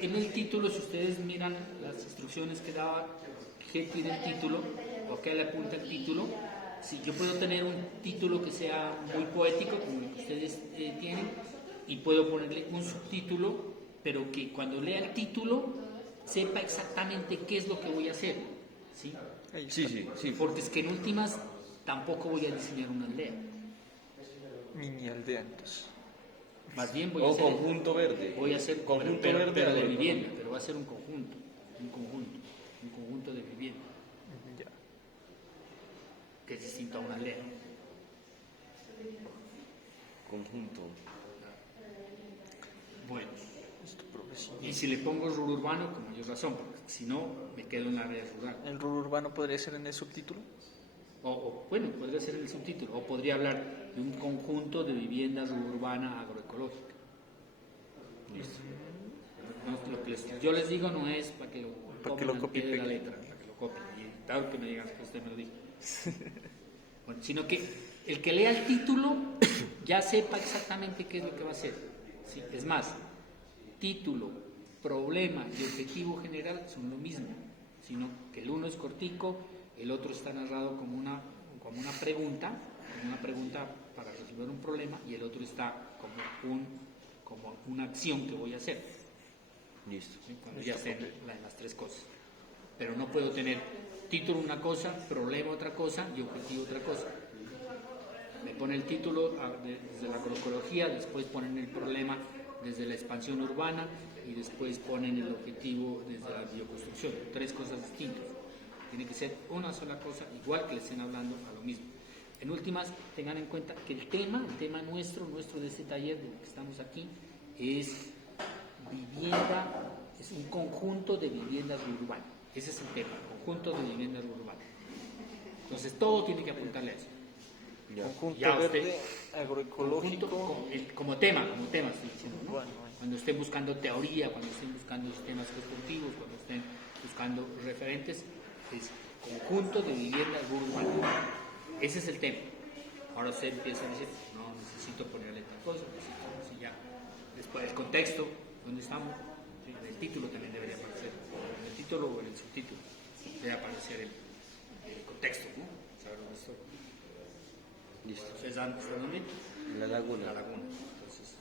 en el título, si ustedes miran las instrucciones que daba, qué tiene el título o qué le apunta el título, si yo puedo tener un título que sea muy poético, como el que ustedes tienen, y puedo ponerle un subtítulo, pero que cuando lea el título sepa exactamente qué es lo que voy a hacer. ¿Sí? Sí. Porque es que en últimas tampoco voy a diseñar una aldea. Mini aldea, entonces. Más bien voy a O hacer conjunto verde. Voy a hacer Conjunto pero verde de agroecológico. vivienda, pero va a ser un conjunto de vivienda, Ya. que es distinto a una aldea. Conjunto. Bueno, Esto, profe, sí. y si le pongo rurro urbano, con mayor razón, porque si no, me quedo en la área rural. ¿El rubro urbano podría ser en el subtítulo? Bueno, podría ser el subtítulo, o podría hablar de un conjunto de viviendas urbana agroecológica. Listo. No, lo que yo les digo no es para que lo lo copie de la pegue. letra, para que lo copien, y claro que me digan que usted me lo dijo. Bueno, sino que el que lea el título ya sepa exactamente qué es lo que va a hacer. Sí, es más, título, problema y objetivo general son lo mismo, sino que el uno es cortico, el otro está narrado como una pregunta para resolver un problema, y el otro está como una acción que voy a hacer. Listo. ¿Sí? Cuando ya estén las tres cosas. Pero no puedo tener título una cosa, problema otra cosa y objetivo otra cosa. Me pone el título desde la agroecología, después ponen el problema desde la expansión urbana y después ponen el objetivo desde la bioconstrucción. Tres cosas distintas. Tiene que ser una sola cosa, igual que le estén hablando a lo mismo. En últimas, tengan en cuenta que el tema nuestro de este taller, de lo que estamos aquí, es vivienda, es un conjunto de viviendas urbanas. Ese es el tema, conjunto de viviendas urbanas. Entonces, todo tiene que apuntarle a eso. Conjunto Ya verde, usted, agroecológico. como tema estoy diciendo, ¿no? Bueno. Cuando estén buscando teoría, cuando estén buscando sistemas constructivos, cuando estén buscando referentes, es conjunto de viviendas urbanas. Ese es el tema. Ahora usted empieza a decir, no, necesito ponerle tal cosa, necesito, ya. Después el contexto, donde estamos, sí, el título también debería aparecer, en el título o en el subtítulo, debe aparecer el contexto, ¿no? Saber dónde estoy. Listo. ¿Ustedes están dónde? La laguna. La laguna. Entonces,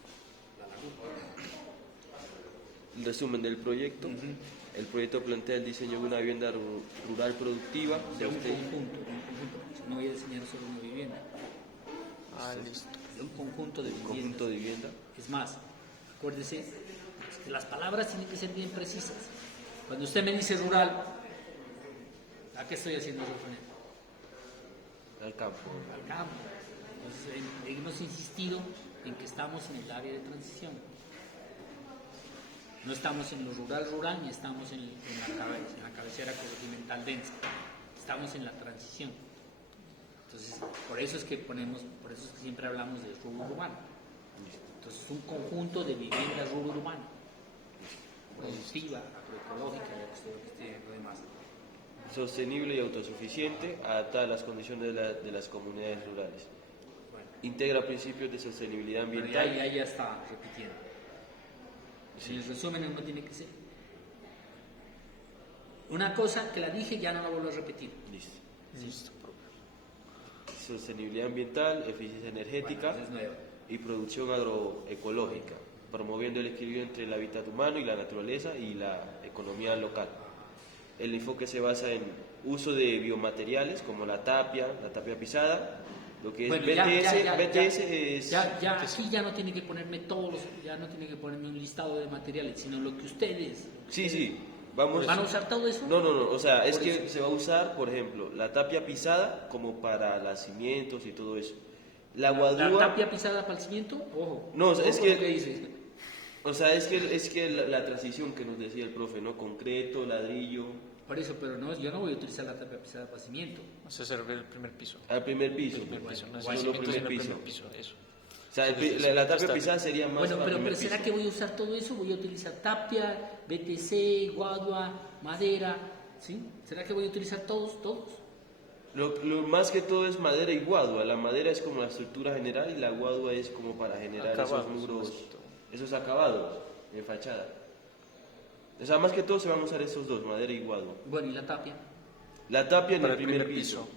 la laguna. El resumen del proyecto. El proyecto plantea el diseño de una vivienda rural productiva. De un conjunto. No voy a diseñar solo una vivienda. Listo. De un conjunto de viviendas. Conjunto de vivienda. Es más, acuérdese que las palabras tienen que ser bien precisas. Cuando usted me dice rural, ¿a qué estoy haciendo referencia? Al campo. Al campo. Entonces, hemos insistido en que estamos en el área de transición. No estamos en lo rural, ni estamos en la cabecera corregimental densa. Estamos en la transición. Entonces, por eso es que siempre hablamos de rubro urbano. Entonces, es un conjunto de viviendas rubro urbano, productiva, agroecológica, lo que esté lo demás. Sostenible y autosuficiente, adaptada a las condiciones de las comunidades rurales. Bueno, Integra principios de sostenibilidad pero ambiental. ya está repitiendo. Si el resumen no tiene que ser. Una cosa que la dije, ya no la vuelvo a repetir. Listo. Sostenibilidad ambiental, eficiencia energética Bueno, es nueva. y producción agroecológica, promoviendo el equilibrio entre el hábitat humano y la naturaleza y la economía local. El enfoque se basa en uso de biomateriales como la tapia pisada, lo que es Bueno, BTS es... aquí ya no tiene que ponerme ya no tiene que ponerme un listado de materiales, sino lo que ustedes Sí, vamos... ¿Van a usar todo eso? No, o sea, es Por que eso. se va a usar, por ejemplo, la tapia pisada como para los cimientos y todo eso. La La guadúa... tapia pisada para el cimiento, ojo. No, ojo es que- lo dice. O sea, es que la transición que nos decía el profe, ¿no? Concreto, ladrillo, Por eso, pero no, yo no voy a utilizar la tapia pisada para cimiento. Ese es el primer piso. al primer piso. El primer piso, no es Bueno, el Solo cimiento, primer sino el piso. primer piso, eso. O sea, la tapia pisada sería más Bueno, para pero primer ¿será piso. que voy a usar todo eso? Voy a utilizar tapia, BTC, guadua, madera, ¿sí? ¿Será que voy a utilizar todos? Lo más que todo es madera y guadua. La madera es como la estructura general y la guadua es como para generar Acabados, esos muros, más que todo. esos acabados de fachada. O sea, más que todo se van a usar esos dos, madera y guado. Bueno, ¿y la tapia? La tapia en Para el primer piso.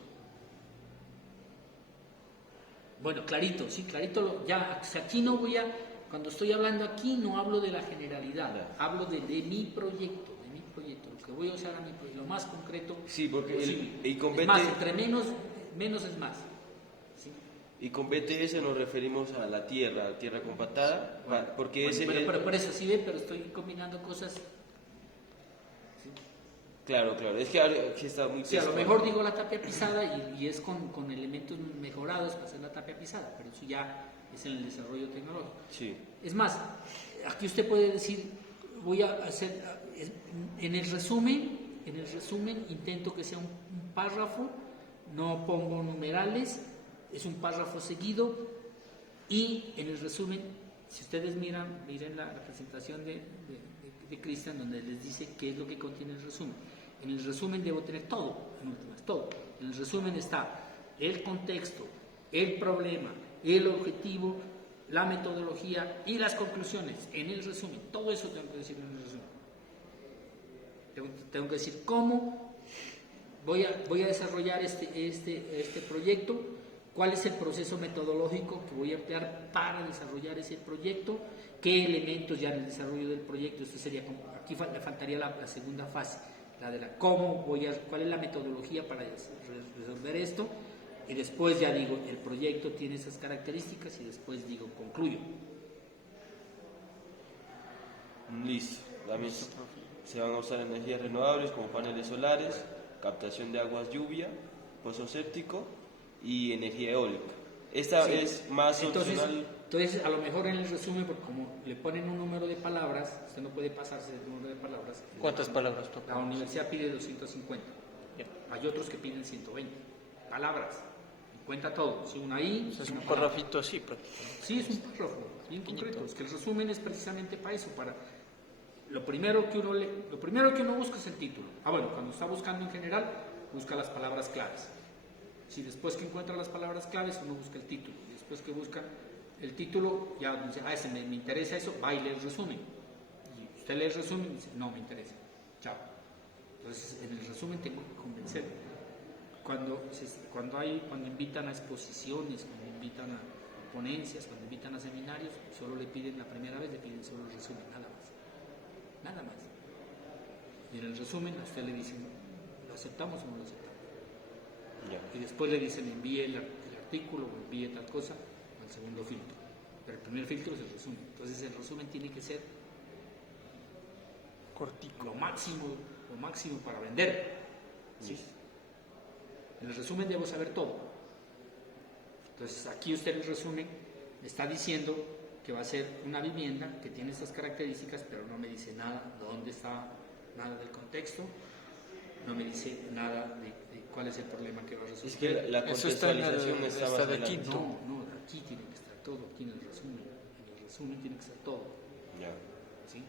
Bueno, clarito, sí, clarito. Ya, o sea, aquí no voy a, cuando estoy hablando aquí, no hablo de la generalidad, Ya. hablo de mi proyecto, lo que voy a usar a mi proyecto, lo más concreto Sí, porque posible. y con Es más, BT entre menos es más. ¿Sí? y con BTS nos referimos a la tierra compactada, porque Bueno, ese pero por eso sí ve, pero estoy combinando cosas. ¿Sí? claro, es que aquí está muy Sí, a lo textual. mejor digo la tapia pisada y es con elementos mejorados para hacer la tapia pisada, pero eso ya es en el desarrollo tecnológico. Sí. Es más, aquí usted puede decir, voy a hacer, en el resumen intento que sea un párrafo, no pongo numerales, es un párrafo seguido y en el resumen, si ustedes miren la presentación de Cristian, donde les dice qué es lo que contiene el resumen. En el resumen debo tener todo, en últimas, todo. En el resumen está el contexto, el problema, el objetivo, la metodología y las conclusiones. En el resumen, todo eso tengo que decir en el resumen. Tengo que decir cómo voy a desarrollar este proyecto, cuál es el proceso metodológico que voy a emplear para desarrollar ese proyecto, qué elementos ya en el desarrollo del proyecto, esto sería como, aquí le faltaría la segunda fase, la de la cuál es la metodología para resolver esto, y después ya digo, el proyecto tiene esas características y después digo, concluyo. Listo. También se van a usar energías renovables como paneles solares, captación de aguas lluvia, pozo séptico y energía eólica. Esta Sí. es más opcional. Entonces, a lo mejor en el resumen, porque como le ponen un número de palabras, usted no puede pasarse del número de palabras. ¿Cuántas palabras toca? La universidad pide 250. Ya. Hay otros que piden 120 palabras. Cuenta todo. Si una I, Es una un palabra. parrafito así, prácticamente. Sí, es un párrafo bien concreto. Es que el resumen es precisamente para eso, para lo primero que uno busca es el título. Bueno, cuando está buscando en general, busca las palabras claves. Si después que encuentra las palabras claves, uno busca el título. Y después que busca el título, ya dice, me interesa eso, va y lee el resumen. Y usted lee el resumen y dice, no me interesa. Chao. Entonces, en el resumen tengo que convencer. Cuando invitan a exposiciones, cuando invitan a ponencias, cuando invitan a seminarios, solo le piden la primera vez, le piden solo el resumen, nada más. Nada más. Y en el resumen a usted le dicen, ¿lo aceptamos o no lo aceptamos? Ya. Y después le dicen, envíe el artículo o envíe tal cosa al segundo filtro. Pero el primer filtro es el resumen. Entonces el resumen tiene que ser Cortico. lo máximo para vender. ¿Sí? En el resumen debo saber todo. Entonces aquí usted en el resumen está diciendo que va a ser una vivienda que tiene estas características, pero no me dice nada de dónde está, nada del contexto, no me dice nada de cuál es el problema que va a resolver. Es que la Eso está en el- contextualización está está más de adelante. quinto. No, aquí tiene que estar todo, aquí en el resumen. En el resumen tiene que estar todo. Ya. ¿Sí?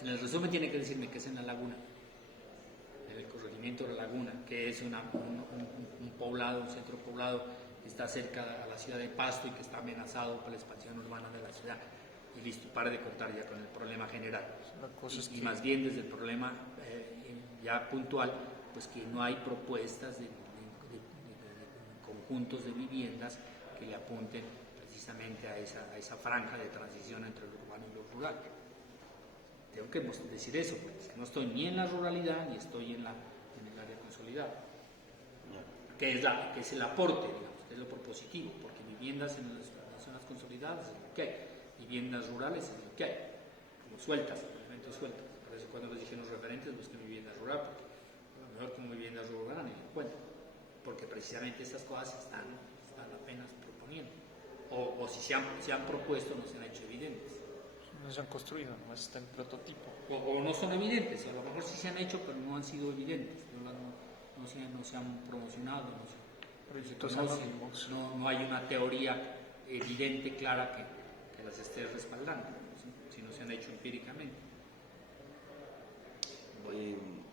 En el resumen tiene que decirme que es en la laguna, en el corregimiento de la laguna, que es un poblado, un centro poblado que está cerca a la ciudad de Pasto y que está amenazado por la expansión urbana de la ciudad. Y listo, pare de contar ya con el problema general. La cosa es Y que más bien desde el problema ya puntual, pues que no hay propuestas de conjuntos de viviendas que le apunten precisamente a esa franja de transición entre lo urbano y lo rural. Tengo que decir eso, porque no estoy ni en la ruralidad ni estoy en el área consolidada. Que es el aporte, digamos, que es lo propositivo, porque viviendas en las zonas consolidadas es lo que hay, viviendas rurales es lo que hay, como sueltas, elementos sueltos. Por eso cuando les dije los referentes busquen vivienda rural, porque a lo mejor como vivienda rural ni lo encuentro, porque precisamente estas cosas se están apenas proponiendo, o si se han propuesto no se han hecho evidentes. no se han construido, nomás está en prototipo. O no son evidentes, a lo mejor sí se han hecho, pero no han sido evidentes, no se han promocionado, Proyectos conocen, anónimos. no hay una teoría evidente, clara que las esté respaldando, ¿sí? Si no se han hecho empíricamente.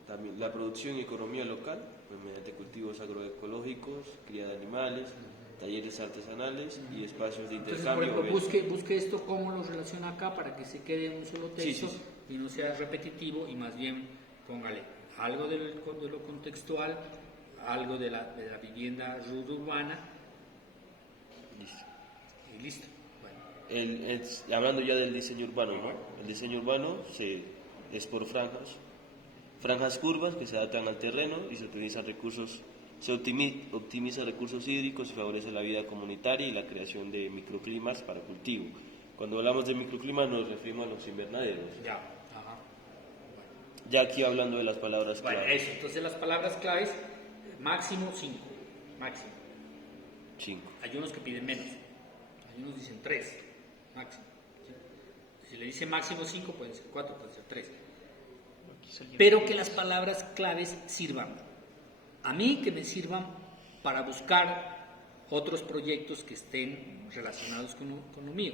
También la producción y economía local, pues, mediante cultivos agroecológicos, cría de animales, talleres artesanales y espacios de Entonces, intercambio. por ejemplo, abiertos. busque esto, cómo lo relaciona acá para que se quede en un solo texto Sí. y no sea repetitivo, y más bien póngale algo de lo contextual, algo de la vivienda urbana Listo. y listo. Bueno, Hablando ya del diseño urbano, ¿no? El diseño urbano es por franjas curvas que se adaptan al terreno y se utilizan recursos, optimiza recursos hídricos y favorece la vida comunitaria y la creación de microclimas para cultivo. Cuando hablamos de microclimas nos referimos a los invernaderos. ya, ajá. Ya aquí hablando de las palabras Bueno, clave. eso, entonces las palabras claves, máximo 5, máximo. 5. Hay unos que piden menos, hay unos dicen 3, máximo. ¿Sí? Si le dice máximo 5, pueden ser 4, pueden ser 3. Aquí salió. Pero que las palabras claves sirvan. A mí que me sirvan para buscar otros proyectos que estén relacionados con lo mío.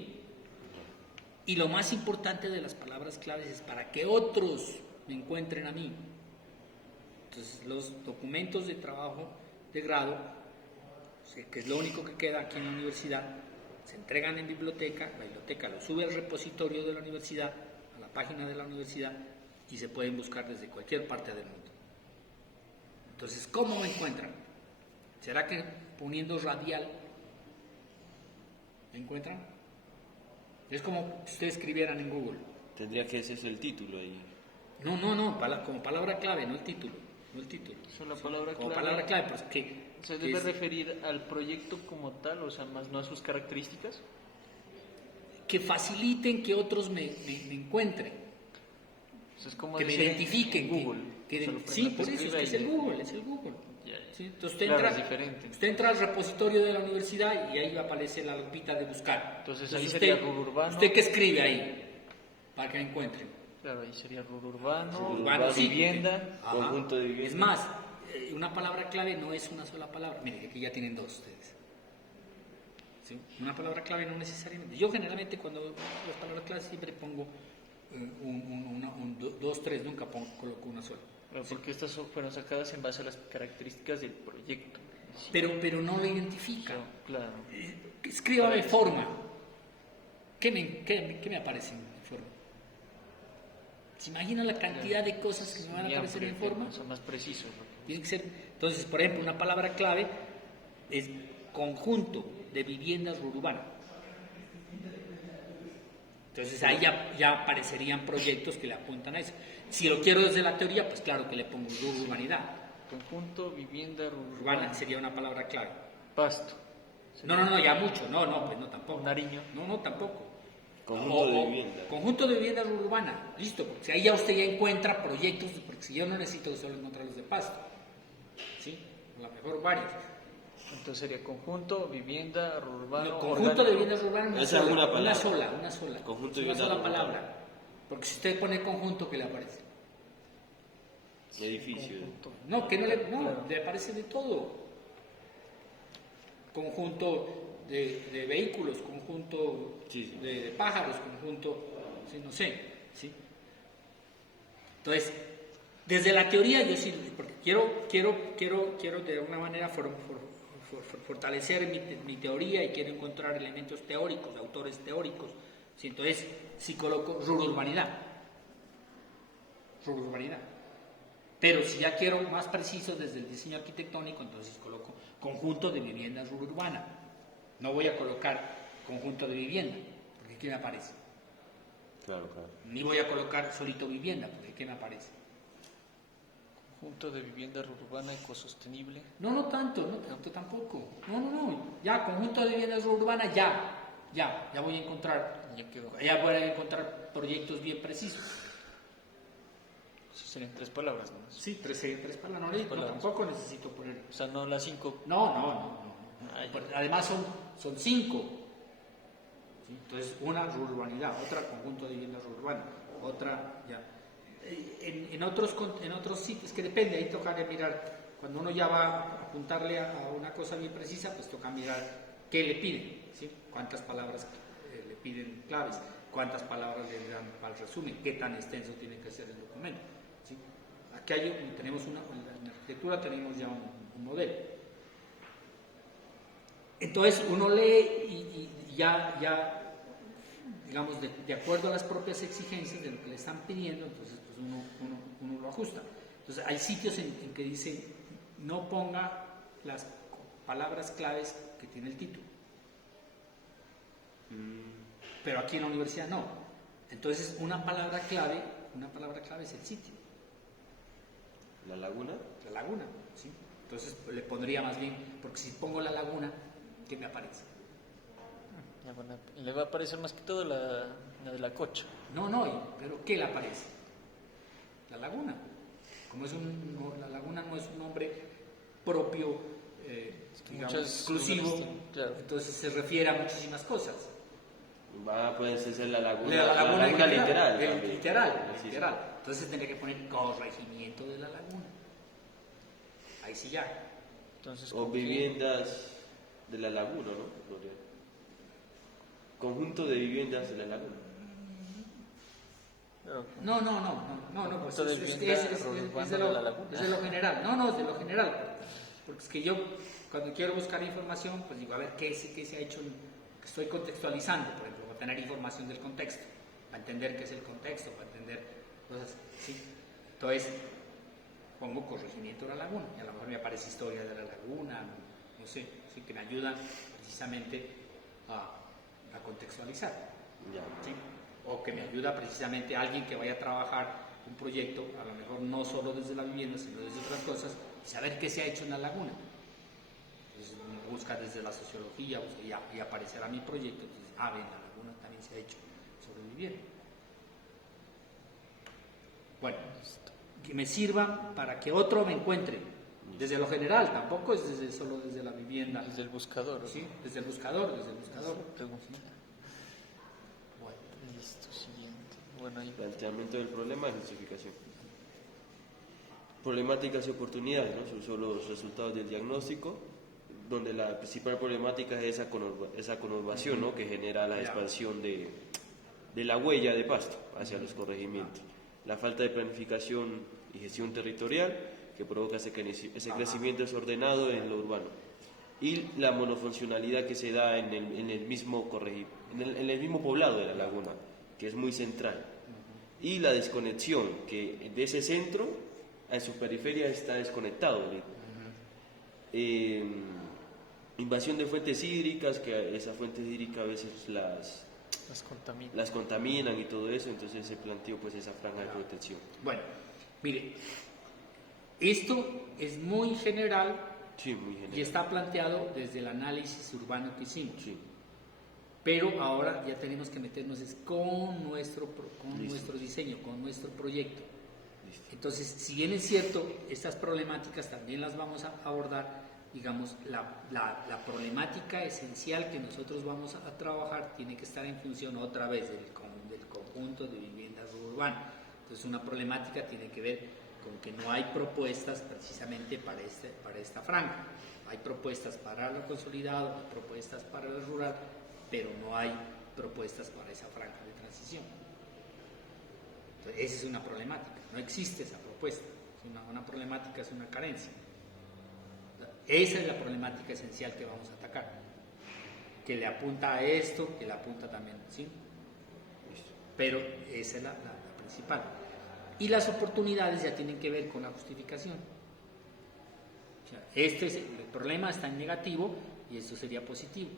Y lo más importante de las palabras claves es para que otros me encuentren a mí. Entonces, los documentos de trabajo de grado, que es lo único que queda aquí en la universidad, se entregan en biblioteca, la biblioteca lo sube al repositorio de la universidad, a la página de la universidad, y se pueden buscar desde cualquier parte del mundo. Entonces, ¿cómo me encuentran? ¿Será que poniendo radial me encuentran? Es como si ustedes escribieran en Google. Tendría que ese es el título ahí. No, como palabra clave, no el título. Es una palabra Como clave. palabra clave, pues que ¿Se debe referir al proyecto como tal, o sea, más no a sus características? que faciliten que otros me encuentren, O sea, es como que me decir identifiquen. Google. Que O sea, lo sí, primero por que eso, es escribe que es el ahí. Google, es el Google. Ya, ya. ¿Sí? Entonces usted, Claro, entra, es diferente. usted entra al repositorio de la universidad y ahí aparece la lupita de buscar. Entonces, ahí usted, sería Rururbano. ¿Usted qué escribe ahí? Para que me encuentren. Claro, ahí sería urbano, Urbano, sí, vivienda. Ajá. Conjunto de vivienda. Es más, una palabra clave no es una sola palabra. Mire, aquí ya tienen dos ustedes. ¿Sí? Una palabra clave no necesariamente. Yo generalmente cuando las palabras claves siempre pongo dos, tres, nunca coloco una sola. Pero porque estas fueron sacadas en base a las características del proyecto. Sí. Pero no lo identifica. Claro. Escríbame forma. ¿Qué me aparece en forma? ¿Se imagina la cantidad de cosas que me van a Muy aparecer en amplio, forma? son más precisos. Tiene que ser. Entonces, por ejemplo, una palabra clave es conjunto de viviendas urbanas. Entonces ahí ya aparecerían proyectos que le apuntan a eso. Si lo quiero desde la teoría, pues claro que le pongo urbanidad. Conjunto, vivienda, Urbana sería una palabra clave. pasto. No, ya mucho. No, pues no tampoco. Nariño. No, tampoco. Conjunto de vivienda. Conjunto de viviendas urbanas, listo, porque ahí ya usted ya encuentra proyectos, porque si yo no necesito solo encontrar los de pasto, ¿sí? A lo mejor varios. Entonces sería conjunto, vivienda, urbano. No, conjunto de viviendas urbanas, Esa es una palabra. una sola. Conjunto de una viviendas sola urbanas. palabra. Porque si usted pone conjunto, ¿qué le aparece? Edificio. No, le aparece de todo. Conjunto de vehículos, conjunto Sí. de pájaros, conjunto, sí, no sé, ¿sí? Entonces, desde la teoría yo sí, porque quiero de alguna manera fortalecer mi teoría y quiero encontrar elementos teóricos, autores teóricos, ¿sí? Entonces, sí coloco rururbanidad. Pero si ya quiero más preciso desde el diseño arquitectónico, entonces coloco conjunto de viviendas rururbanas. No voy a colocar conjunto de vivienda, porque ¿qué me aparece? Claro. Ni voy a colocar solito vivienda, porque ¿qué me aparece? Conjunto de vivienda urbana ecosostenible. No tanto tampoco. No. Ya, conjunto de viviendas urbanas, ya voy a encontrar, ya voy a encontrar proyectos bien precisos. Eso serían 3 palabras, ¿no? Sí, tres palabras. No, tampoco necesito poner. O sea, no las 5. No. Además son 5. ¿Sí? Entonces, una urbanidad, otra conjunto de viviendas urbanas, otra ya. En otros sitios, que depende, ahí toca mirar, cuando uno ya va a apuntarle a una cosa bien precisa, pues toca mirar qué le piden, ¿sí? Cuántas palabras le piden claves, cuántas palabras le dan para el resumen, qué tan extenso tiene que ser el documento, ¿sí? Aquí tenemos en la arquitectura tenemos ya un modelo. Entonces uno lee y ya digamos, de acuerdo a las propias exigencias de lo que le están pidiendo, entonces pues uno lo ajusta. Entonces hay sitios en que dice no ponga las palabras claves que tiene el título. Pero aquí en la universidad no. Entonces una palabra clave es el sitio. ¿La laguna? La laguna, ¿sí? Entonces le pondría más bien, porque si pongo la laguna, ¿qué me aparece? Ya, bueno, le va a aparecer más que todo la de la Cocha. Pero ¿qué le aparece? La laguna. Como la laguna no es un nombre propio, digamos, exclusivo, claro. entonces se refiere a muchísimas cosas. Puede ser la laguna, La laguna literal. también. Literal. Sí. Entonces tendría que poner corregimiento de la laguna. Ahí sí ya. Entonces, O viviendas de la laguna, ¿no? Conjunto de viviendas de la laguna. No, pues Conjunto de es viviendas urbanas de de la laguna. es de lo general. No, es de lo general. Porque es que yo, cuando quiero buscar información, pues digo, a ver, ¿qué se ha hecho? Que estoy contextualizando, por ejemplo, para tener información del contexto, para entender qué es el contexto, para entender cosas, ¿sí? Entonces, pongo corregimiento de la laguna, y a lo mejor me aparece historia de la laguna, no sé, ¿sí? Que me ayudan precisamente a contextualizar, Ya. ¿sí? O que me ayuda precisamente alguien que vaya a trabajar un proyecto, a lo mejor no solo desde la vivienda, sino desde otras cosas, y saber qué se ha hecho en la laguna. Entonces uno busca desde la sociología y aparecerá mi proyecto, entonces, en la laguna también se ha hecho sobre vivienda. Bueno, que me sirva para que otro me encuentre, desde lo general, tampoco es solo desde la vivienda. desde el buscador. ¿Sí? Desde el buscador. Pregunta. Bueno. Listo, siguiente. Bueno, ahí Planteamiento del problema y justificación. Problemáticas y oportunidades, ¿no? Son los resultados del diagnóstico, donde la principal problemática es esa conurbación, ¿no? Que genera la expansión de la huella de pasto hacia los corregimientos. La falta de planificación y gestión territorial que provoca ese crecimiento desordenado en lo urbano. Y la monofuncionalidad que se da en el mismo poblado de la laguna, que es muy central. Y la desconexión, que de ese centro a su periferia está desconectado. Invasión de fuentes hídricas, que esas fuentes hídricas a veces las contaminan y todo eso, entonces se planteó pues esa franja de protección. Bueno, mire, esto es muy general, Sí, muy general. y está planteado desde el análisis urbano que hicimos. Sí. Pero ahora ya tenemos que meternos con nuestro diseño, con nuestro proyecto. Listo. Entonces, si bien es cierto, estas problemáticas también las vamos a abordar, digamos, la problemática esencial que nosotros vamos a trabajar tiene que estar en función otra vez del conjunto de viviendas urbanas. Entonces, una problemática tiene que ver con que no hay propuestas precisamente para esta franja. Hay propuestas para lo consolidado, hay propuestas para lo rural, pero no hay propuestas para esa franja de transición. Entonces, esa es una problemática, no existe esa propuesta, una problemática es una carencia. Esa es la problemática esencial que vamos a atacar, que le apunta a esto, que le apunta también, ¿sí? Pero esa es la principal. Y las oportunidades ya tienen que ver con la justificación. O sea, el problema está en negativo y esto sería positivo.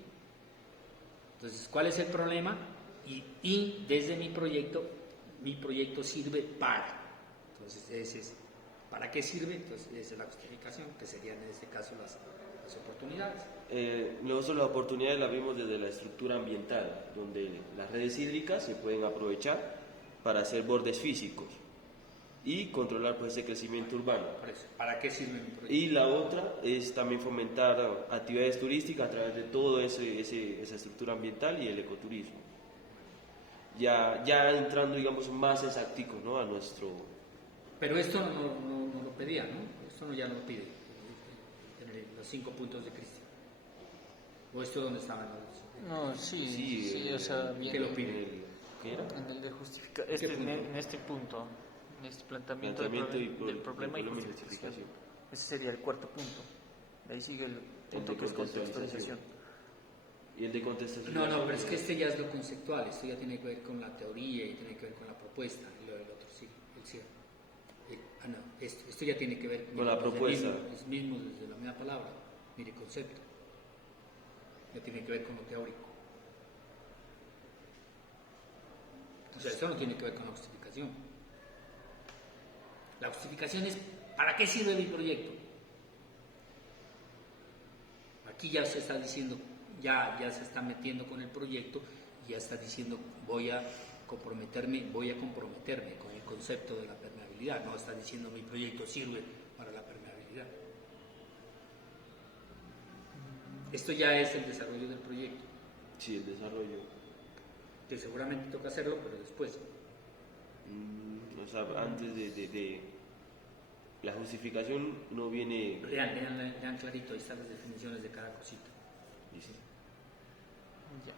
Entonces, ¿cuál es el problema? Y desde mi proyecto sirve para. Entonces, ese es, ¿para qué sirve? Entonces, esa es la justificación, que serían en este caso las oportunidades. Nosotros las oportunidades las vemos desde la estructura ambiental, donde las redes hídricas se pueden aprovechar para hacer bordes físicos y controlar pues ese crecimiento urbano. Por eso, ¿para qué sirve mi proyecto? Y la otra es también fomentar actividades turísticas a través de toda esa estructura ambiental y el ecoturismo. Ya entrando, digamos, más exactico, ¿no? A nuestro... Pero esto no lo pedía, ¿no? Esto ya no lo pide, tener los 5 puntos de Cristian. ¿O esto dónde estaban los? No, sí, o sea, bien. ¿Qué lo pide? ¿Qué era? En el de justificar, ¿Qué punto? en este punto, en este planteamiento Planteamiento del problema y problema y justificación. Ese sería el cuarto punto. De ahí sigue el punto que es contextualización. Y el de contextualización. No, pero es que este ya es lo conceptual, esto ya tiene que ver con la teoría y tiene que ver con la propuesta, y lo del otro sí, el cierre. No, esto ya tiene que ver Con la propuesta. Es mismo desde la misma palabra, mire, concepto. Ya tiene que ver con lo teórico. O sea, esto no tiene que ver con la justificación. La justificación es, ¿para qué sirve mi proyecto? Aquí ya se está diciendo, ya se está metiendo con el proyecto y ya está diciendo, voy a comprometerme con el concepto de la permeabilidad. No está diciendo, mi proyecto sirve para la permeabilidad. Esto ya es el desarrollo del proyecto, Sí, el desarrollo. que seguramente toca hacerlo, pero después. O sea, antes de la justificación no viene. Lean clarito, ahí están las definiciones de cada cosita. Dice, Ya.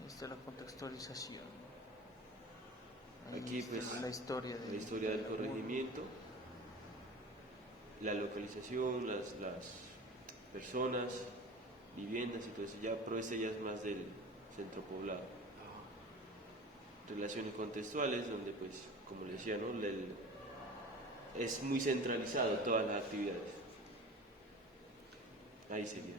Ahí está la contextualización. Ahí Aquí, está pues, la historia, la historia del corregimiento, la localización, las personas, viviendas y todo eso, ya, pero este ya es más del centro poblado. Relaciones contextuales, donde pues, como le decía, ¿no? Es muy centralizado todas las actividades. Ahí sería.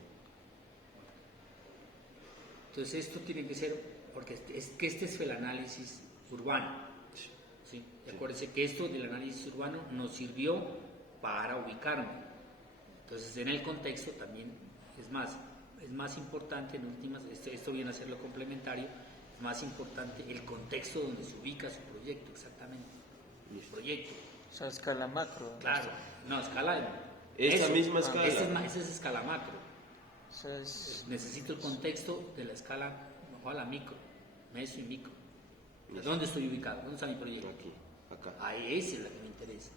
Entonces esto tiene que ser, porque este es el análisis urbano. ¿Sí? Y acuérdense que esto del análisis urbano nos sirvió para ubicarme. Entonces en el contexto también es más importante en últimas, esto viene a ser lo complementario, es más importante el contexto donde se ubica su proyecto, exactamente. El proyecto. O sea, escala macro. Claro, no, escala. Esta misma escala. Esa es escala macro. O sea, es Necesito el contexto de la escala, no, a la micro, meso y micro. ¿Dónde estoy ubicado? ¿Dónde está mi proyecto? Aquí, acá. Ahí esa es la que me interesa.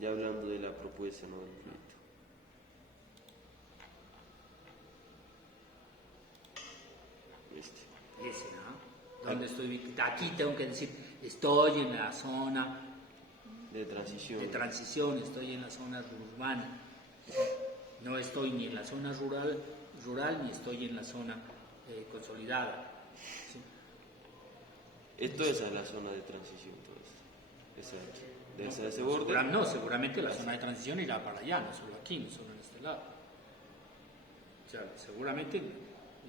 Ya hablando de la propuesta, ¿no? Del proyecto. Ese, ¿no? ¿Dónde estoy ubicado? Aquí tengo que decir, estoy en la zona De transición. de transición, estoy en la zona urbana. No estoy ni en la zona rural ni estoy en la zona consolidada. ¿Sí? Esto es la zona de transición, todo esto. Debe ser ese borde. Seguramente la zona de transición irá para allá, no solo aquí, no solo en este lado. O sea, seguramente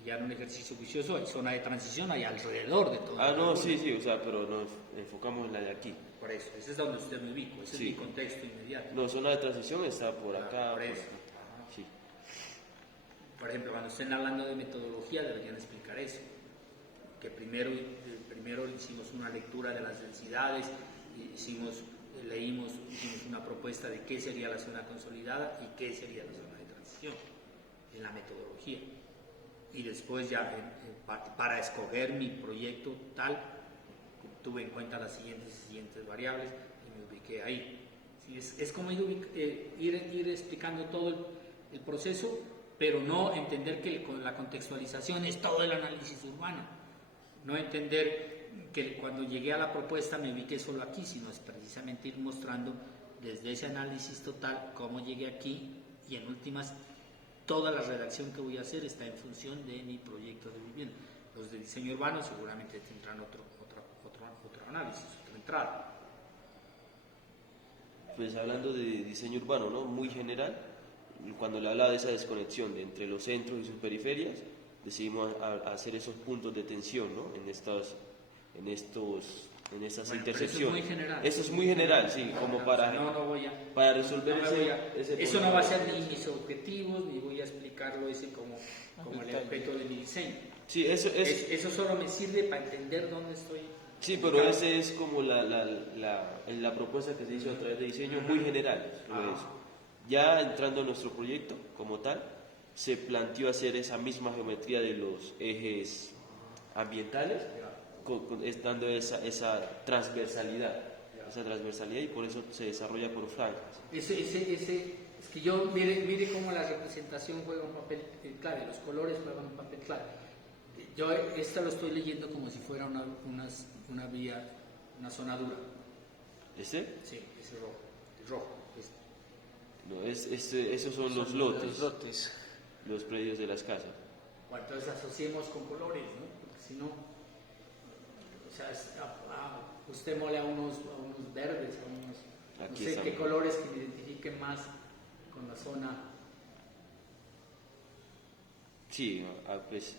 ya en un ejercicio vicioso hay zona de transición, hay alrededor de todo. Ah, no, sí, o sea, pero nos enfocamos en la de aquí. Por eso, ese es donde usted me ubico, ese Sí. es mi contexto inmediato. No, zona de transición está por acá. Por Por eso. acá. Sí. Por ejemplo, cuando estén hablando de metodología deberían explicar eso, que primero hicimos una lectura de las densidades, hicimos una propuesta de qué sería la zona consolidada y qué sería la zona de transición en la metodología. Y después ya para escoger mi proyecto tal, tuve en cuenta las siguientes variables y me ubiqué ahí. Sí, es como ir explicando todo el proceso, pero no entender que con la contextualización es todo el análisis urbano. No entender que cuando llegué a la propuesta me ubiqué solo aquí, sino es precisamente ir mostrando desde ese análisis total cómo llegué aquí y en últimas toda la redacción que voy a hacer está en función de mi proyecto de vivienda. Los de diseño urbano seguramente tendrán otro análisis, otra entrada. Pues hablando de diseño urbano, ¿no? Muy general, cuando le hablaba de esa desconexión entre los centros y sus periferias, decidimos hacer esos puntos de tensión, ¿no? En estas intersecciones. Eso es muy general. Eso es muy general, sí, como para resolver ese eso no va a ser ni mis objetivos, ni voy a explicarlo ese como el objeto de mi diseño. Sí, eso solo me sirve para entender dónde estoy. Sí, pero ese es como la propuesta que se hizo a través de diseño, muy general. Ya entrando en nuestro proyecto como tal, se planteó hacer esa misma geometría de los ejes ambientales, dando esa transversalidad, y por eso se desarrolla por franjas. Es que yo, mire cómo la representación juega un papel clave, los colores juegan un papel clave. Yo esta lo estoy leyendo como si fuera una vía, una zona dura. ¿Este? Sí, ese rojo, el rojo. No, esos son los lotes, Los lotes. los predios de las casas. Bueno, entonces asociemos con colores, ¿no? Porque si no, o sea, usted mole a unos verdes, a unos, no Aquí sé está. qué colores que me identifiquen más con la zona. Sí, pues...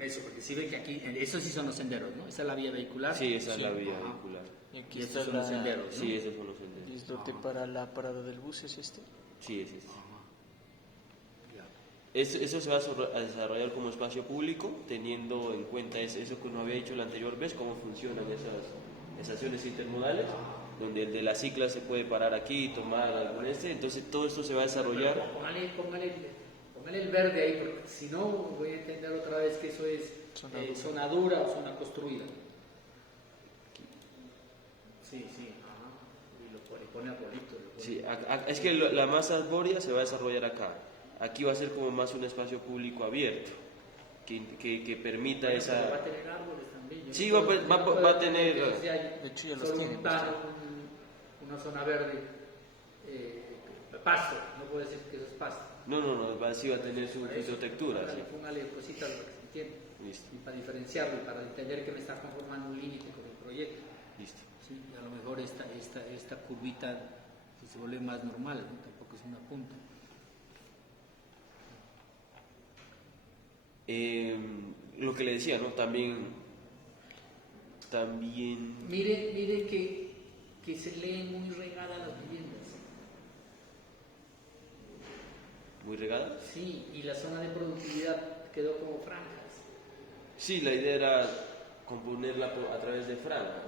Eso, porque si ven que aquí, esos sí son los senderos, ¿no? Esa es la vía vehicular. sí, esa es la vía Ajá. vehicular. Y aquí Y está estos son los senderos, ¿no? Sí, esos son los senderos. ¿Y es lote para la parada del bus es este? Sí, es este. Ajá. Ya. Eso se va a desarrollar como espacio público, teniendo en cuenta eso que uno había dicho la anterior vez, cómo funcionan esas estaciones intermodales, donde el de la cicla se puede parar aquí, tomar algún entonces todo esto se va a desarrollar. Pero póngale el verde ahí, porque si no voy a entender otra vez que eso es zona dura o zona construida. Sí, ajá. Y lo pone arbolito. Sí, es que la masa arbórea se va a desarrollar acá. Aquí va a ser como más un espacio público abierto, que permita Pero esa... va a tener árboles también. Sí, va a tener... De hecho, ya los solo tiene. un tano, una zona verde, pasto, no puedo decir que eso es pasto. No, sí va a tener su arquitectura. Sí. Póngale cositas lo que se entiende. Listo, Y para diferenciarlo, para entender que me está conformando un límite con el proyecto. listo. Sí, y a lo mejor esta curvita se vuelve más normal, ¿no? Tampoco es una punta. Lo que le decía, ¿no? También Mire que se leen muy regadas las viviendas. muy regada. Sí, y la zona de productividad quedó como franjas. Sí, la idea era componerla a través de franjas.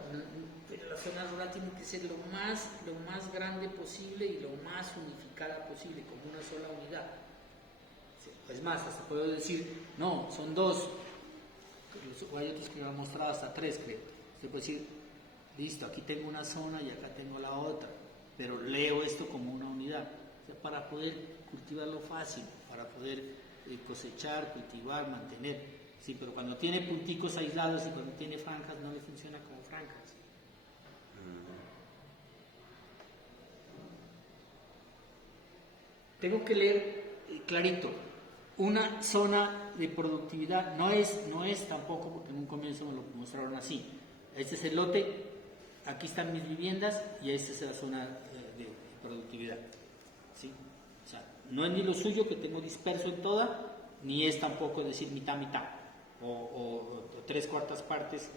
Pero la zona rural tiene que ser lo más grande posible y lo más unificada posible, como una sola unidad. Es más, hasta puedo decir, no, son dos. Hay otros que me han mostrado hasta tres, creo. Usted puede decir, listo, aquí tengo una zona y acá tengo la otra, pero leo esto como una unidad. O sea, para poder cultivarlo fácil, para poder cosechar, cultivar, mantener. Sí, pero cuando tiene punticos aislados y cuando tiene franjas, no le funciona como franjas. Tengo que leer clarito. Una zona de productividad no es tampoco, porque en un comienzo me lo mostraron así. Este es el lote, aquí están mis viviendas y esta es la zona de productividad. ¿Sí? O sea, no es ni lo suyo que tengo disperso en toda, ni es tampoco decir mitad, o tres cuartas partes,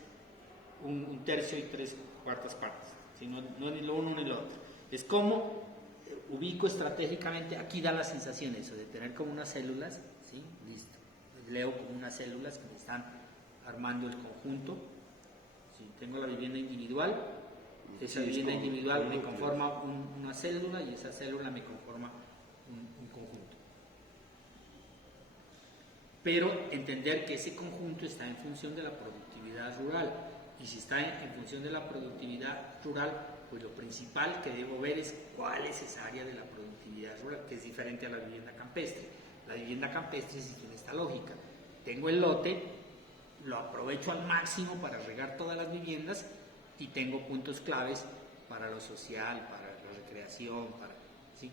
un tercio y tres cuartas partes. ¿Sí? No es ni lo uno ni lo otro. Es como ubico estratégicamente, aquí da la sensación eso de tener como unas células, ¿sí? Listo. Leo como unas células que me están armando el conjunto. ¿Sí? Tengo la vivienda individual, esa vivienda individual me conforma una célula y esa célula me conforma un conjunto. Pero entender que ese conjunto está en función de la productividad rural, y si está en función de la productividad rural, pues lo principal que debo ver es cuál es esa área de la productividad rural, que es diferente a la vivienda campestre. La vivienda campestre sí tiene esta lógica. Tengo el lote, lo aprovecho al máximo para regar todas las viviendas y tengo puntos claves para lo social, para la recreación, ¿sí?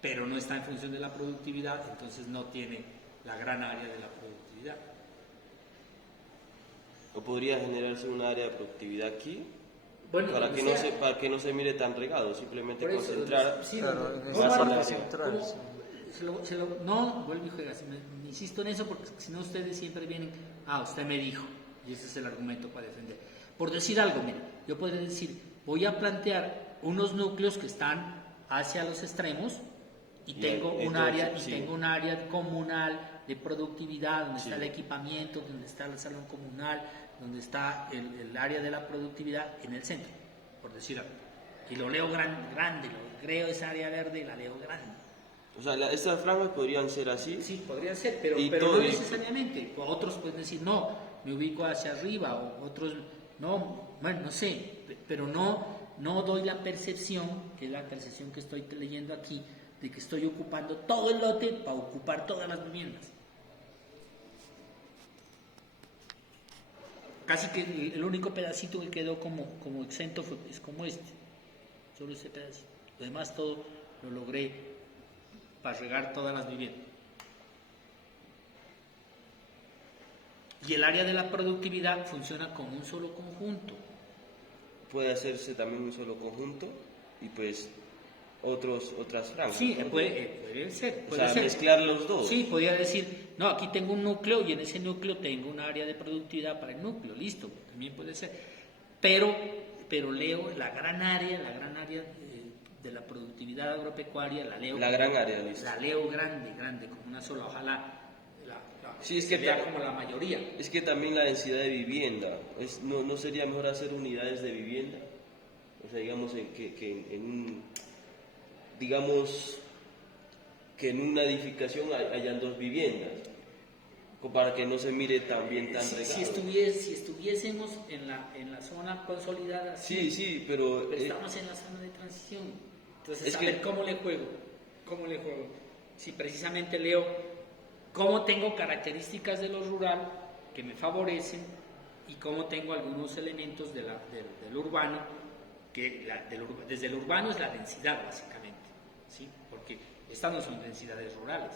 Pero no está en función de la productividad, entonces no tiene la gran área de la productividad. ¿O podría generarse un área de productividad aquí? Bueno, para que no se mire tan regado, simplemente concentrar. Sí, claro, en esa parte central. No, vuelvo y juega, insisto en eso porque si no ustedes siempre vienen, usted me dijo, y ese es el argumento para defender. Por decir algo, mira, yo podría decir, voy a plantear unos núcleos que están hacia los extremos y tengo un área comunal de productividad, donde está el equipamiento, donde está el salón comunal, donde está el área de la productividad en el centro, por decir algo. Y lo leo grande, lo creo esa área verde, la leo grande. O sea, estas franjas podrían ser así. Sí, podrían ser, pero no necesariamente. Otros pueden decir, no, me ubico hacia arriba, o otros, no, bueno, no sé, pero no doy la percepción, que es la percepción que estoy leyendo aquí, de que estoy ocupando todo el lote para ocupar todas las viviendas. Casi que el único pedacito que quedó como exento es como este, solo ese pedacito. Lo demás todo lo logré para regar todas las viviendas. Y el área de la productividad funciona como un solo conjunto. Puede hacerse también un solo conjunto y pues otras franjas. Sí, ¿no? puede ser. O Puede sea, ser. mezclar los dos. Sí, podría decir, no, aquí tengo un núcleo y en ese núcleo tengo un área de productividad para el núcleo, listo, también puede ser. Pero leo la gran área de la productividad agropecuaria, la leo. La gran área, listo. La leo grande, como una sola, ojalá. Sí, es que vea como la mayoría. Es que también la densidad de vivienda, no sería mejor hacer unidades de vivienda, o sea, digamos digamos que en una edificación hayan 2 viviendas, para que no se mire tan bien tan regado. Si estuviésemos en la zona consolidada, Sí, pero estamos en la zona de transición. Entonces, es a que- ver, ¿cómo le juego? Si precisamente leo cómo tengo características de lo rural que me favorecen y cómo tengo algunos elementos del urbano, desde el urbano es la densidad básicamente, ¿sí? Porque estas no son densidades rurales.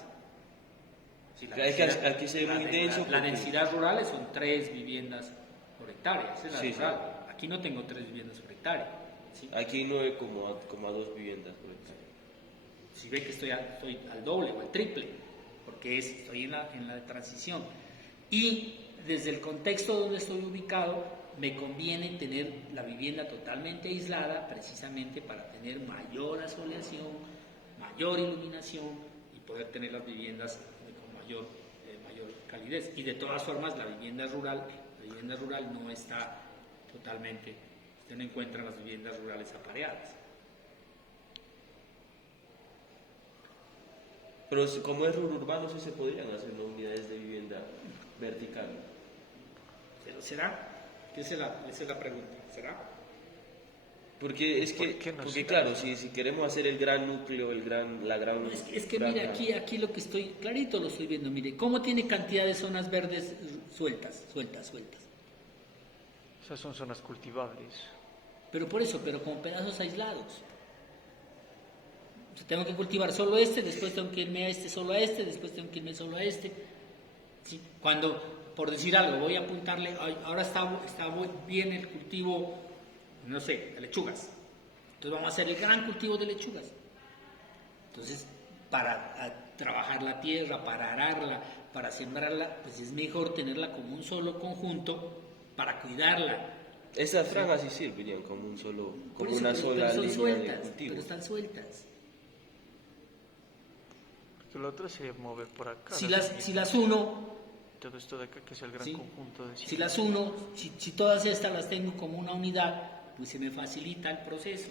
Sí, Es que aquí se ve muy denso La porque- densidad rural son 3 viviendas por hectárea, esa es la Sí, rural. Aquí no tengo 3 viviendas por hectárea, ¿sí? aquí no hay como a 2 viviendas por hectárea. Si ve que estoy al doble o al triple, porque estoy en la de transición. Y desde el contexto donde estoy ubicado, me conviene tener la vivienda totalmente aislada, precisamente para tener mayor asoleación, mayor iluminación y poder tener las viviendas con mayor calidez. Y de todas formas, la vivienda rural no está totalmente, usted no encuentra las viviendas rurales apareadas. Pero como es urbano, sí se podrían hacer, ¿no?, unidades de vivienda vertical. ¿Pero será? Esa es la pregunta. ¿Será? Porque es que, ¿Por qué no porque se claro, si queremos hacer el gran núcleo, la gran... No, es que mire, aquí lo que estoy, clarito lo estoy viendo, mire, cómo tiene cantidad de zonas verdes sueltas. Esas son zonas cultivables. Pero como pedazos aislados. O sea, tengo que cultivar solo este, después tengo que irme a este, solo a este, después tengo que irme solo a este. ¿Sí? Cuando, por decir algo, voy a apuntarle, ahora está bien el cultivo, no sé, de lechugas. Entonces vamos a hacer el gran cultivo de lechugas. Entonces, para trabajar la tierra, para ararla, para sembrarla, pues es mejor tenerla como un solo conjunto para cuidarla. Esas franjas sí servirían como Por como eso, una pero sola son línea sueltas, de cultivo. pero están sueltas. Porque lo otro sería mover por acá. Si las uno, Todo esto de acá, que es el gran ¿sí? conjunto de... Si las uno, si todas estas las tengo como una unidad, pues se me facilita el proceso.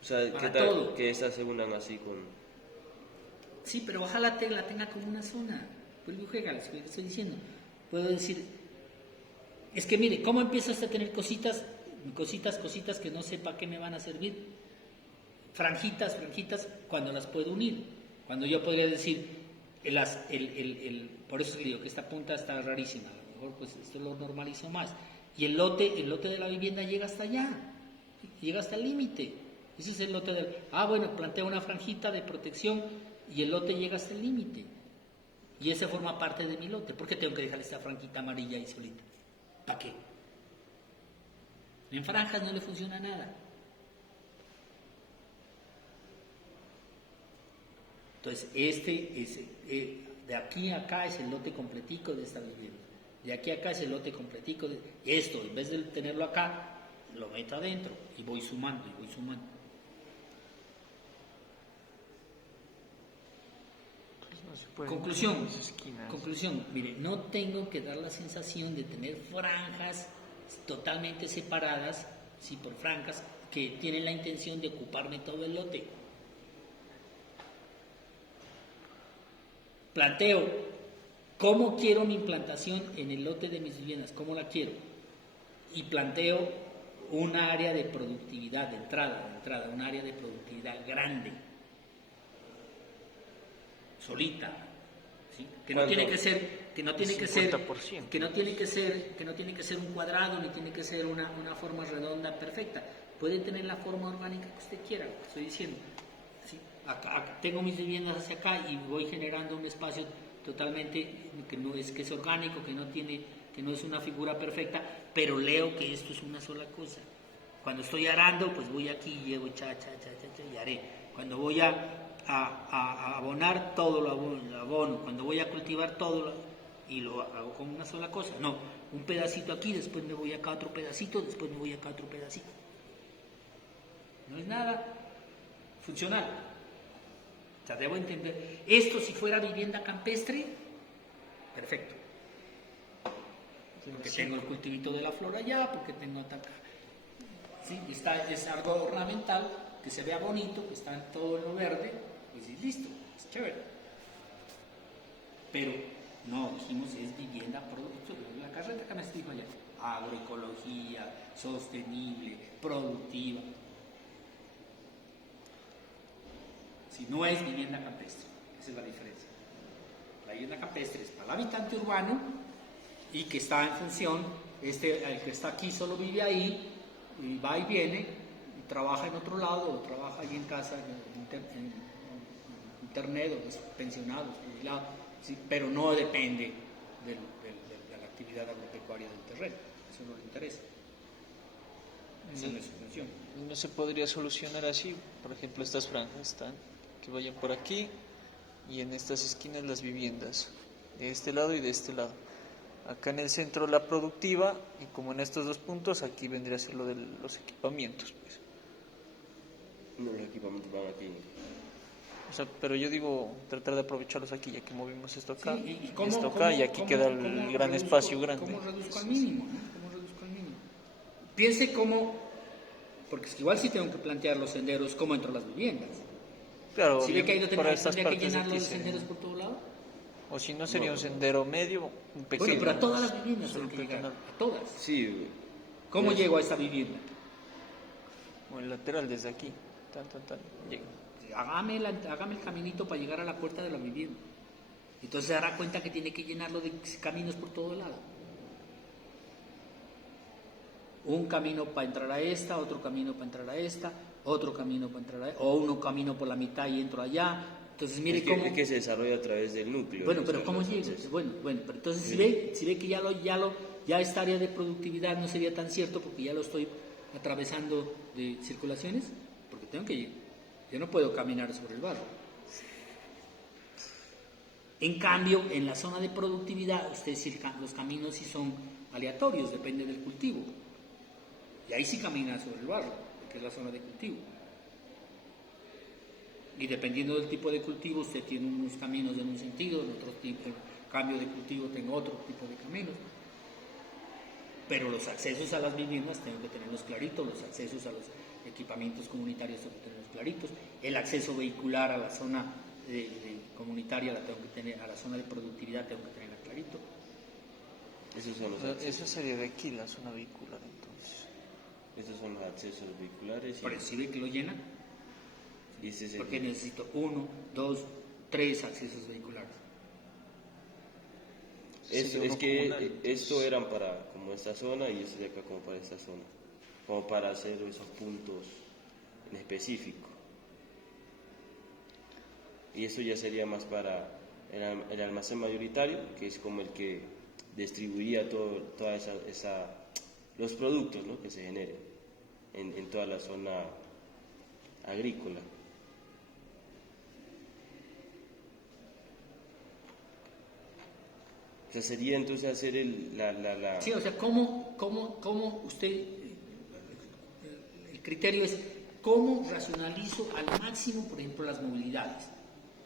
O sea, Para ¿qué tal todo. que estas se unan así con...? Sí, pero ojalá la tenga como una zona. Pues juega lo que estoy diciendo. Puedo decir, es que mire, ¿cómo empiezas a tener cositas que no sé para qué me van a servir? Franjitas, cuando las puedo unir. Cuando yo podría decir, por eso digo que esta punta está rarísima, a lo mejor pues esto lo normalizo más. Y el lote de la vivienda llega hasta allá, llega hasta el límite. Ese es el lote bueno, planteo una franjita de protección y el lote llega hasta el límite. Y ese forma parte de mi lote. ¿Por qué tengo que dejar esta franjita amarilla ahí solita? ¿Para qué? En franjas no le funciona nada. Entonces, de aquí a acá es el lote completico de esta vivienda. De aquí a acá es el lote completico de esto. En vez de tenerlo acá, lo meto adentro y voy sumando. Pues no se puede Conclusión, en las esquinas. mire, no tengo que dar la sensación de tener franjas totalmente separadas, sí, por franjas, que tienen la intención de ocuparme todo el lote. Planteo, ¿cómo quiero mi implantación en el lote de mis viviendas? ¿Cómo la quiero? Y planteo un área de productividad, de entrada, un área de productividad grande, solita, ¿sí? Que no tiene que ser, 50%. que no tiene que ser un cuadrado, ni tiene que ser una forma redonda perfecta. puede tener la forma orgánica que usted quiera, estoy diciendo. ¿Sí? Acá tengo mis viviendas hacia acá y voy generando un espacio totalmente que es orgánico, que no es una figura perfecta, pero leo que esto es una sola cosa. Cuando estoy arando, pues voy aquí y llego cha y haré. Cuando voy a abonar, todo lo abono. Cuando voy a cultivar, y lo hago con una sola cosa. No, un pedacito aquí, después me voy acá a otro pedacito, después me voy acá a otro pedacito. No es nada funcional. O sea, debo entender. Esto si fuera vivienda campestre, perfecto. Porque tengo el cultivito de la flor allá, porque tengo acá. ¿Sí? Es algo ornamental, que se vea bonito, que está en todo lo verde, pues y listo, es chévere. Pero no, dijimos es vivienda productiva. La carrera que me dijo allá, agroecología, sostenible, productiva. Si no es vivienda campestre, esa es la diferencia. La vivienda campestre es para el habitante urbano y que está en función, el que está aquí solo vive ahí, y va y viene, y trabaja en otro lado, o trabaja ahí en casa, en internet, o es pensionado, jubilado, ¿sí? Pero no depende de la actividad agropecuaria del terreno, eso no le interesa. Esa no es su función. No se podría solucionar así, por ejemplo, estas franjas están, que vayan por aquí y en estas esquinas las viviendas, de este lado y de este lado. Acá en el centro la productiva y como en estos dos puntos aquí vendría a ser lo de los equipamientos, pues. No, los equipamientos van aquí. O sea, pero yo digo tratar de aprovecharlos aquí, ya que movimos esto acá, Sí, y esto acá, y aquí queda el gran espacio grande. ¿Cómo reduzco al mínimo? ¿No? ¿Cómo reduzco al mínimo? Piense cómo, porque es que igual sí tengo que plantear los senderos como entro a las viviendas. Claro, Si ve que ahí no para estas tendría que partes de llenar aquí los sería- senderos por todo lado. O si no sería un sendero medio, un pequeño. Bueno, pero a todas las viviendas solo tengo que llegar, pequeño. a todas. Sí. ¿Cómo Yes. llego a esta vivienda? O el lateral desde aquí, llega. Hágame el caminito para llegar a la puerta de la vivienda. Entonces se dará cuenta que tiene que llenarlo de caminos por todo lado. Un camino para entrar a esta, otro camino para entrar a esta, otro camino para entrar a esta, o uno camino por la mitad y entro allá. Entonces mire cómo... Es que se desarrolla a través del núcleo. Bueno, ¿no? pero O sea, ¿cómo los llego? procesos. Bueno, pero entonces Sí. si ve que ya esta área de productividad no sería tan cierto porque ya lo estoy atravesando de circulaciones, porque tengo que yo no puedo caminar sobre el barro. En cambio, en la zona de productividad, los caminos sí son aleatorios, depende del cultivo. Y ahí sí camina sobre el barro, que es la zona de cultivo. Y dependiendo del tipo de cultivo, usted tiene unos caminos en un sentido, en otro tipo, cambio de cultivo tengo otro tipo de caminos. Pero los accesos a las viviendas tengo que tenerlos claritos, los accesos a los equipamientos comunitarios tengo que tenerlos claritos, el acceso vehicular a la zona comunitaria la tengo que tener, a la zona de productividad tengo que tenerla clarito. Esos son los O sea, accesos. esa sería de aquí la zona vehicular, entonces. Estos son los accesos vehiculares. Por eso, ¿sí ve que lo llena? Y este es el- Porque necesito 1, 2, 3 accesos vehiculares. Es uno que comunal, entonces. esto eran para como esta zona y esto de acá como para esta zona. Como para hacer esos puntos en específico. Y esto ya sería más para el almacén mayoritario, que es como el que distribuiría toda los productos, ¿no? Que se generen en toda la zona agrícola. O sea, sería entonces hacer la... Sí, o sea, ¿cómo usted, el criterio es cómo racionalizo al máximo, por ejemplo, las movilidades,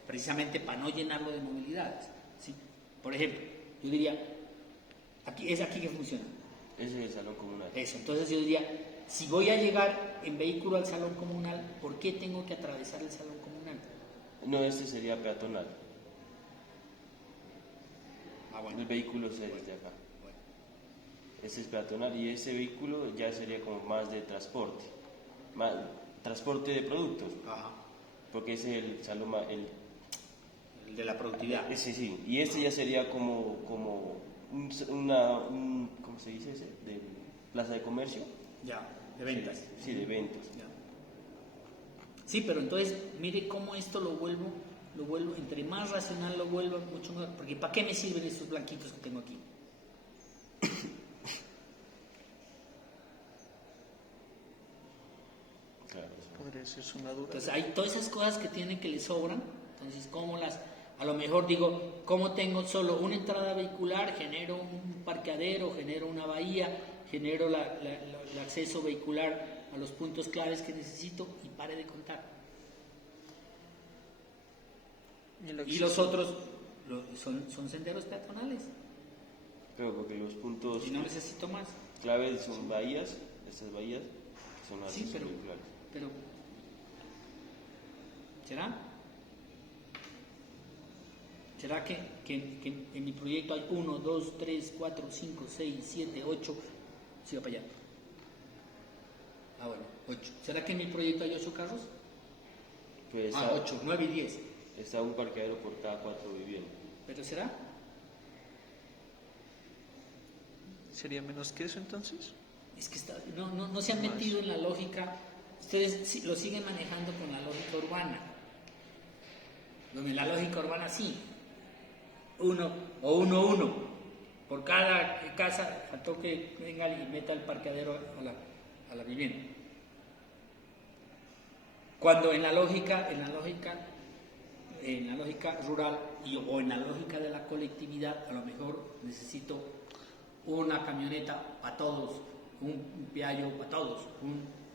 precisamente para no llenarlo de movilidades, ¿sí? Por ejemplo, yo diría, es aquí que funciona. Ese es el salón comunal. Eso, entonces yo diría, si voy a llegar en vehículo al salón comunal, ¿por qué tengo que atravesar el salón comunal? No, este sería peatonal. Ah, El vehículo es desde acá. Bueno. Este es peatonal y ese vehículo ya sería como más de transporte. Transporte de productos. Ajá. Porque ese es el salón El de la productividad. sí. Y este ya sería como ¿cómo se dice ese? De plaza de comercio. Ya. de ventas. Sí, de ventas. Ya. Sí, pero entonces, mire cómo esto lo vuelvo, entre más racional lo vuelvo, mucho mejor. Porque ¿para qué me sirven estos blanquitos que tengo aquí? Claro. Podría ser una duda. Entonces hay todas esas cosas que tienen que le sobran. Entonces, ¿cómo las...? A lo mejor digo, ¿cómo tengo solo una entrada vehicular? Genero un parqueadero, genero una bahía, genero el acceso vehicular a los puntos claves que necesito y pare de contar. Y los otros son senderos peatonales Pero porque los puntos y no necesito más. claves son bahías, estas bahías, que son las Sí, pero ¿será que en mi proyecto hay 1, 2, 3, 4, 5, 6, 7, 8? Siga para allá. Ah, bueno, 8. ¿Será que en mi proyecto hay 8 carros? Pues 8, 9 y 10. está un parqueadero por cada 4 viviendas. ¿Pero será? ¿Sería menos que eso entonces? Es que no se han metido en la lógica. Ustedes lo siguen manejando con la lógica urbana. Donde la lógica urbana sí. 1 o 1. Por cada casa faltó que venga y meta el parqueadero a la vivienda. Cuando en la lógica rural o en la lógica de la colectividad, a lo mejor necesito una camioneta para todos, un Piaggio para todos,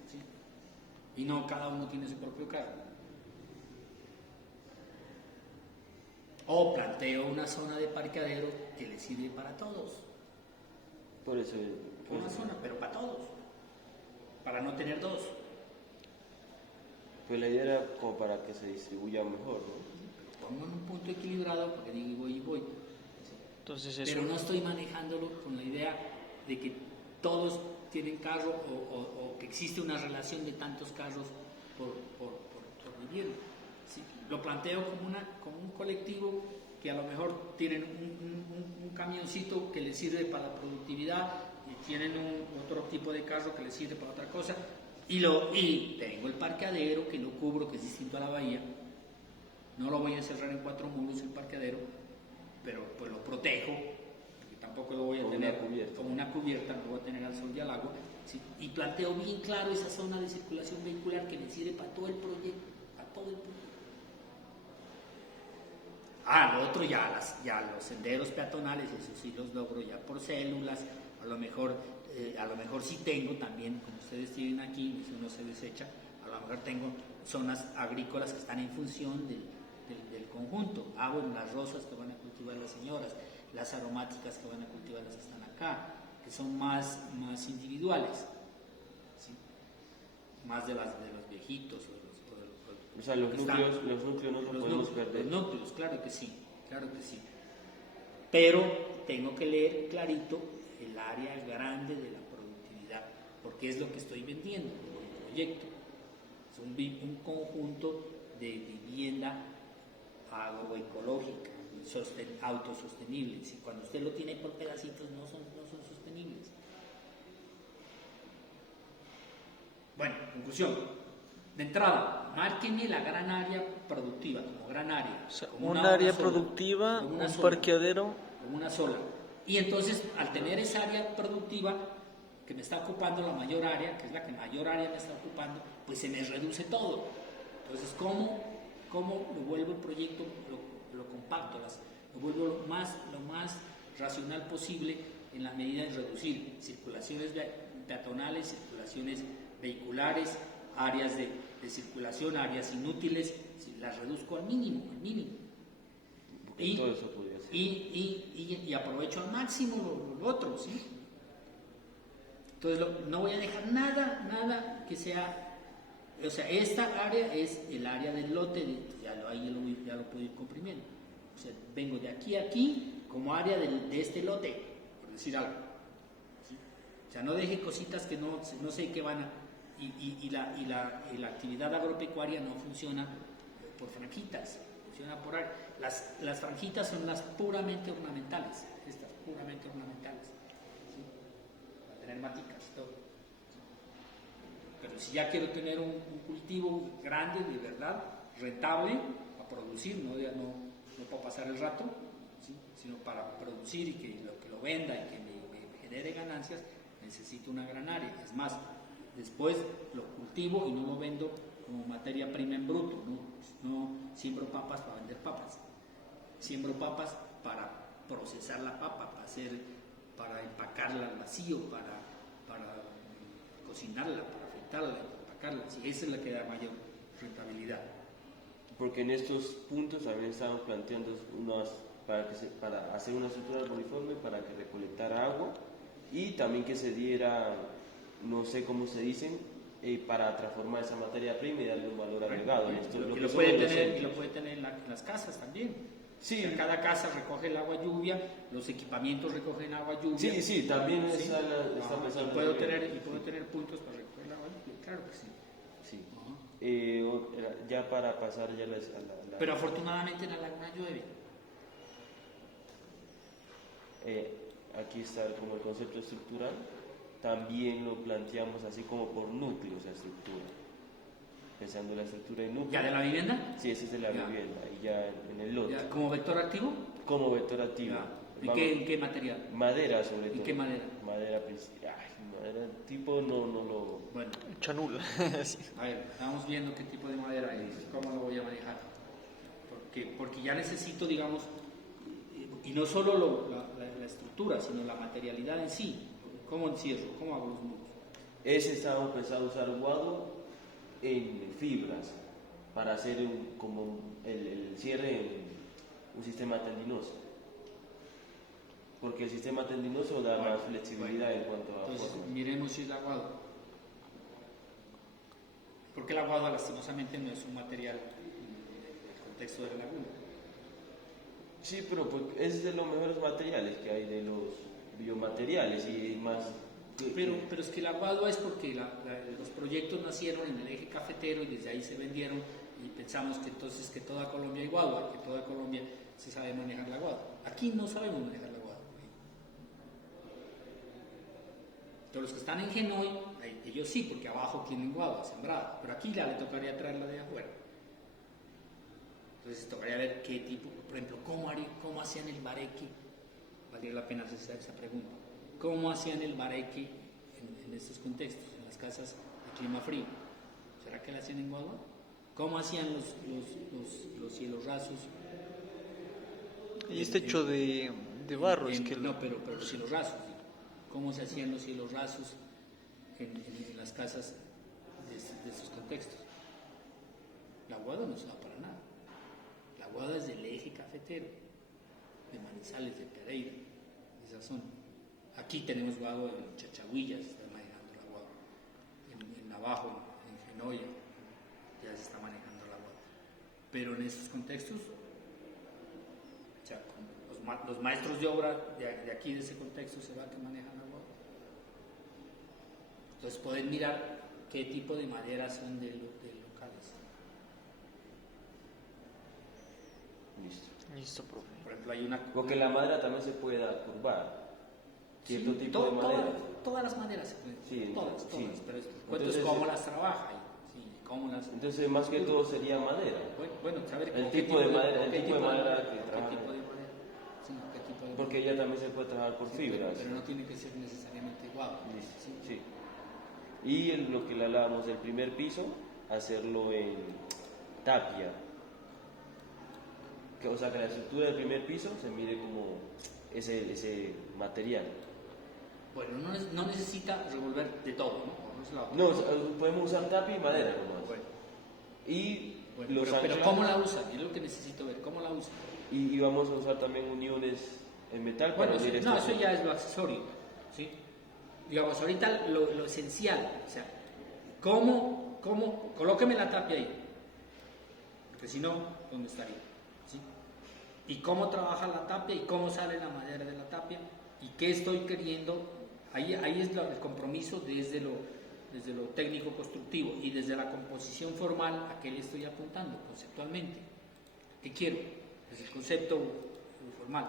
¿sí? Y no cada uno tiene su propio carro. O planteo una zona de parqueadero que le sirve para todos. Por eso. Una zona, pero para todos. Para no tener dos. Pues la idea era como para que se distribuya mejor, ¿no? Pongo en un punto equilibrado porque digo y voy. Entonces Pero no estoy manejándolo con la idea de que todos tienen carro o que existe una relación de tantos carros por vivienda. ¿Sí? Lo planteo como un colectivo que a lo mejor tienen un camioncito que les sirve para la productividad y tienen otro tipo de carro que les sirve para otra cosa y tengo el parqueadero que lo cubro, que es distinto a la bahía. No lo voy a encerrar en 4 muros el parqueadero, pero pues lo protejo, porque tampoco lo voy a tener como una cubierta, no lo voy a tener al sol y al agua, ¿sí? Y planteo bien claro esa zona de circulación vehicular que me sirve para todo el proyecto, Lo otro ya los senderos peatonales, eso sí los logro ya por células, a lo mejor sí tengo también, como ustedes tienen aquí, si uno se desecha, a lo mejor tengo zonas agrícolas que están en función del conjunto. Las rosas que van a cultivar las señoras, las aromáticas que van a cultivar las que están acá, que son más individuales, ¿sí? Más de los viejitos o sea, los núcleos no los podemos perder. Los núcleos, claro que sí. Pero tengo que leer clarito el área grande de la productividad, porque es lo que estoy vendiendo con el proyecto. Es un conjunto de vivienda agroecológica, autosostenible. Si cuando usted lo tiene por pedacitos no son sostenibles. Bueno, conclusión. De entrada, márquenme la gran área productiva, como gran área. O sea, como un una área sola, productiva, como una un sola, parqueadero. como una sola. Y entonces, al tener esa área productiva que me está ocupando la mayor área, que es la que mayor área me está ocupando, pues se me reduce todo. Entonces, ¿cómo lo vuelvo el proyecto, lo compacto, lo vuelvo lo más racional posible en la medida de reducir circulaciones peatonales, circulaciones vehiculares, áreas de circulación, áreas inútiles, las reduzco al mínimo. Y, todo eso podría ser. Y aprovecho al máximo lo otro, ¿sí? Entonces no voy a dejar nada que sea, o sea, esta área es el área del lote, ya lo puedo ir comprimiendo. O sea, vengo de aquí a aquí como área de este lote, por decir algo, ¿sí? O sea, no deje cositas que no sé qué van a... Y la actividad agropecuaria no funciona por franjitas, funciona por área. Las franjitas son las puramente ornamentales, estas puramente ornamentales, ¿sí? Para tener maticas y todo. Pero si ya quiero tener un cultivo grande, de verdad, rentable, a producir, no para pasar el rato, ¿sí? Sino para producir y que lo venda y que me genere ganancias, necesito una gran área. Es más, después lo cultivo y no lo vendo como materia prima en bruto, no siembro papas para vender papas, siembro papas para procesar la papa, para empacarla al vacío, para cocinarla, para fritarla, para empacarla. Sí, esa es la que da mayor rentabilidad. Porque en estos puntos también estamos planteando para hacer una estructura arboriforme para que recolectara agua y también que se diera, no sé cómo se dicen, para transformar esa materia prima y darle un valor agregado. Y lo puede tener en las casas también. Sí. O sea, cada casa recoge el agua lluvia, los equipamientos recogen agua lluvia. Sí, también ¿sí? está pensando. Y puedo tener puntos para recoger el agua lluvia, claro que sí. Sí. Ya para pasar ya a la... Pero afortunadamente en la laguna llueve. Aquí está como el concepto estructural. También lo planteamos así como por núcleos de estructura. Pensando en la estructura de núcleo. ¿Ya de la vivienda? Sí, ese es de la vivienda, y ya en el lote. ¿Ya ¿Como vector activo? Como vector activo. ¿En qué material? Madera sobre todo. ¿En qué madera? Madera tipo no lo... Bueno, Chanula. Sí. a ver, estamos viendo qué tipo de madera es, cómo lo voy a manejar. Porque ya necesito, digamos, y no solo la estructura, sino la materialidad en sí. ¿Cómo encierro? ¿Cómo hago los muros? Ese estábamos pensando usar guado en fibras para hacer como el cierre en un sistema tendinoso. Porque el sistema tendinoso da más flexibilidad en cuanto a... Entonces, miremos si es aguado. Porque el aguado lastimosamente no es un material en el contexto de la laguna. Sí, pero pues es de los mejores materiales que hay, de los biomateriales y más... Pero es que el aguado es porque los proyectos nacieron en el eje cafetero y desde ahí se vendieron y pensamos que entonces que toda Colombia es aguado, que toda Colombia se sabe manejar el aguado. Aquí no sabemos manejar el aguado. Entonces los que están en Genoy, ellos sí, porque abajo tienen guagua sembrada, pero aquí ya le tocaría traerla de afuera. Entonces tocaría ver qué tipo, por ejemplo, cómo hacían el bareque, valdría la pena hacer esa pregunta. ¿Cómo hacían el bareque en estos contextos, en las casas de clima frío? ¿Será que la hacían en guagua? ¿Cómo hacían los cielos rasos? Y está hecho de barro. No, pero los cielos rasos. ¿Cómo se hacían los cielos rasos en las casas de estos contextos? La guada no se da para nada. La guada es del eje cafetero, de Manizales, de Pereira, de esa zona. Aquí tenemos guado en Chachagüilla, se está manejando la guada. En Navajo, en Genoya, ya se está manejando la guada. Pero en esos contextos, o sea, los maestros de obra de aquí, de ese contexto, se va que manejan la guada. Entonces pueden mirar qué tipo de madera son de locales. Listo, profe. Por ejemplo, hay una... Porque la madera también se puede curvar. Cierto tipo de madera. Todas las maderas se pueden. Sí, todas. sí. Pero entonces, ¿cómo las trabaja? ¿Cómo las... Entonces, más que todo sería madera. Bueno, saber el tipo de madera que trabaja. ¿Qué tipo de madera? Sí, ¿qué tipo de madera? Porque ella también se puede trabajar por fibras. Pero no tiene que ser necesariamente igual. Sí. Y lo que le hablábamos del primer piso, hacerlo en tapia. O sea, que la estructura del primer piso se mide como ese material. Bueno, no necesita revolver de todo, ¿no? No, podemos usar tapia y madera nomás. Bueno. Y pero ¿cómo la usan? Es lo que necesito ver, ¿cómo la usan? Y vamos a usar también uniones en metal para unir eso ya es lo accesorio, ¿sí? Digamos, ahorita lo esencial, o sea, ¿cómo? Colóqueme la tapia ahí, porque si no, ¿dónde estaría? ¿Sí? Y cómo trabaja la tapia y cómo sale la madera de la tapia y qué estoy queriendo. Ahí es el compromiso desde lo técnico constructivo y desde la composición formal a qué le estoy apuntando conceptualmente. ¿Qué quiero? Desde el concepto formal.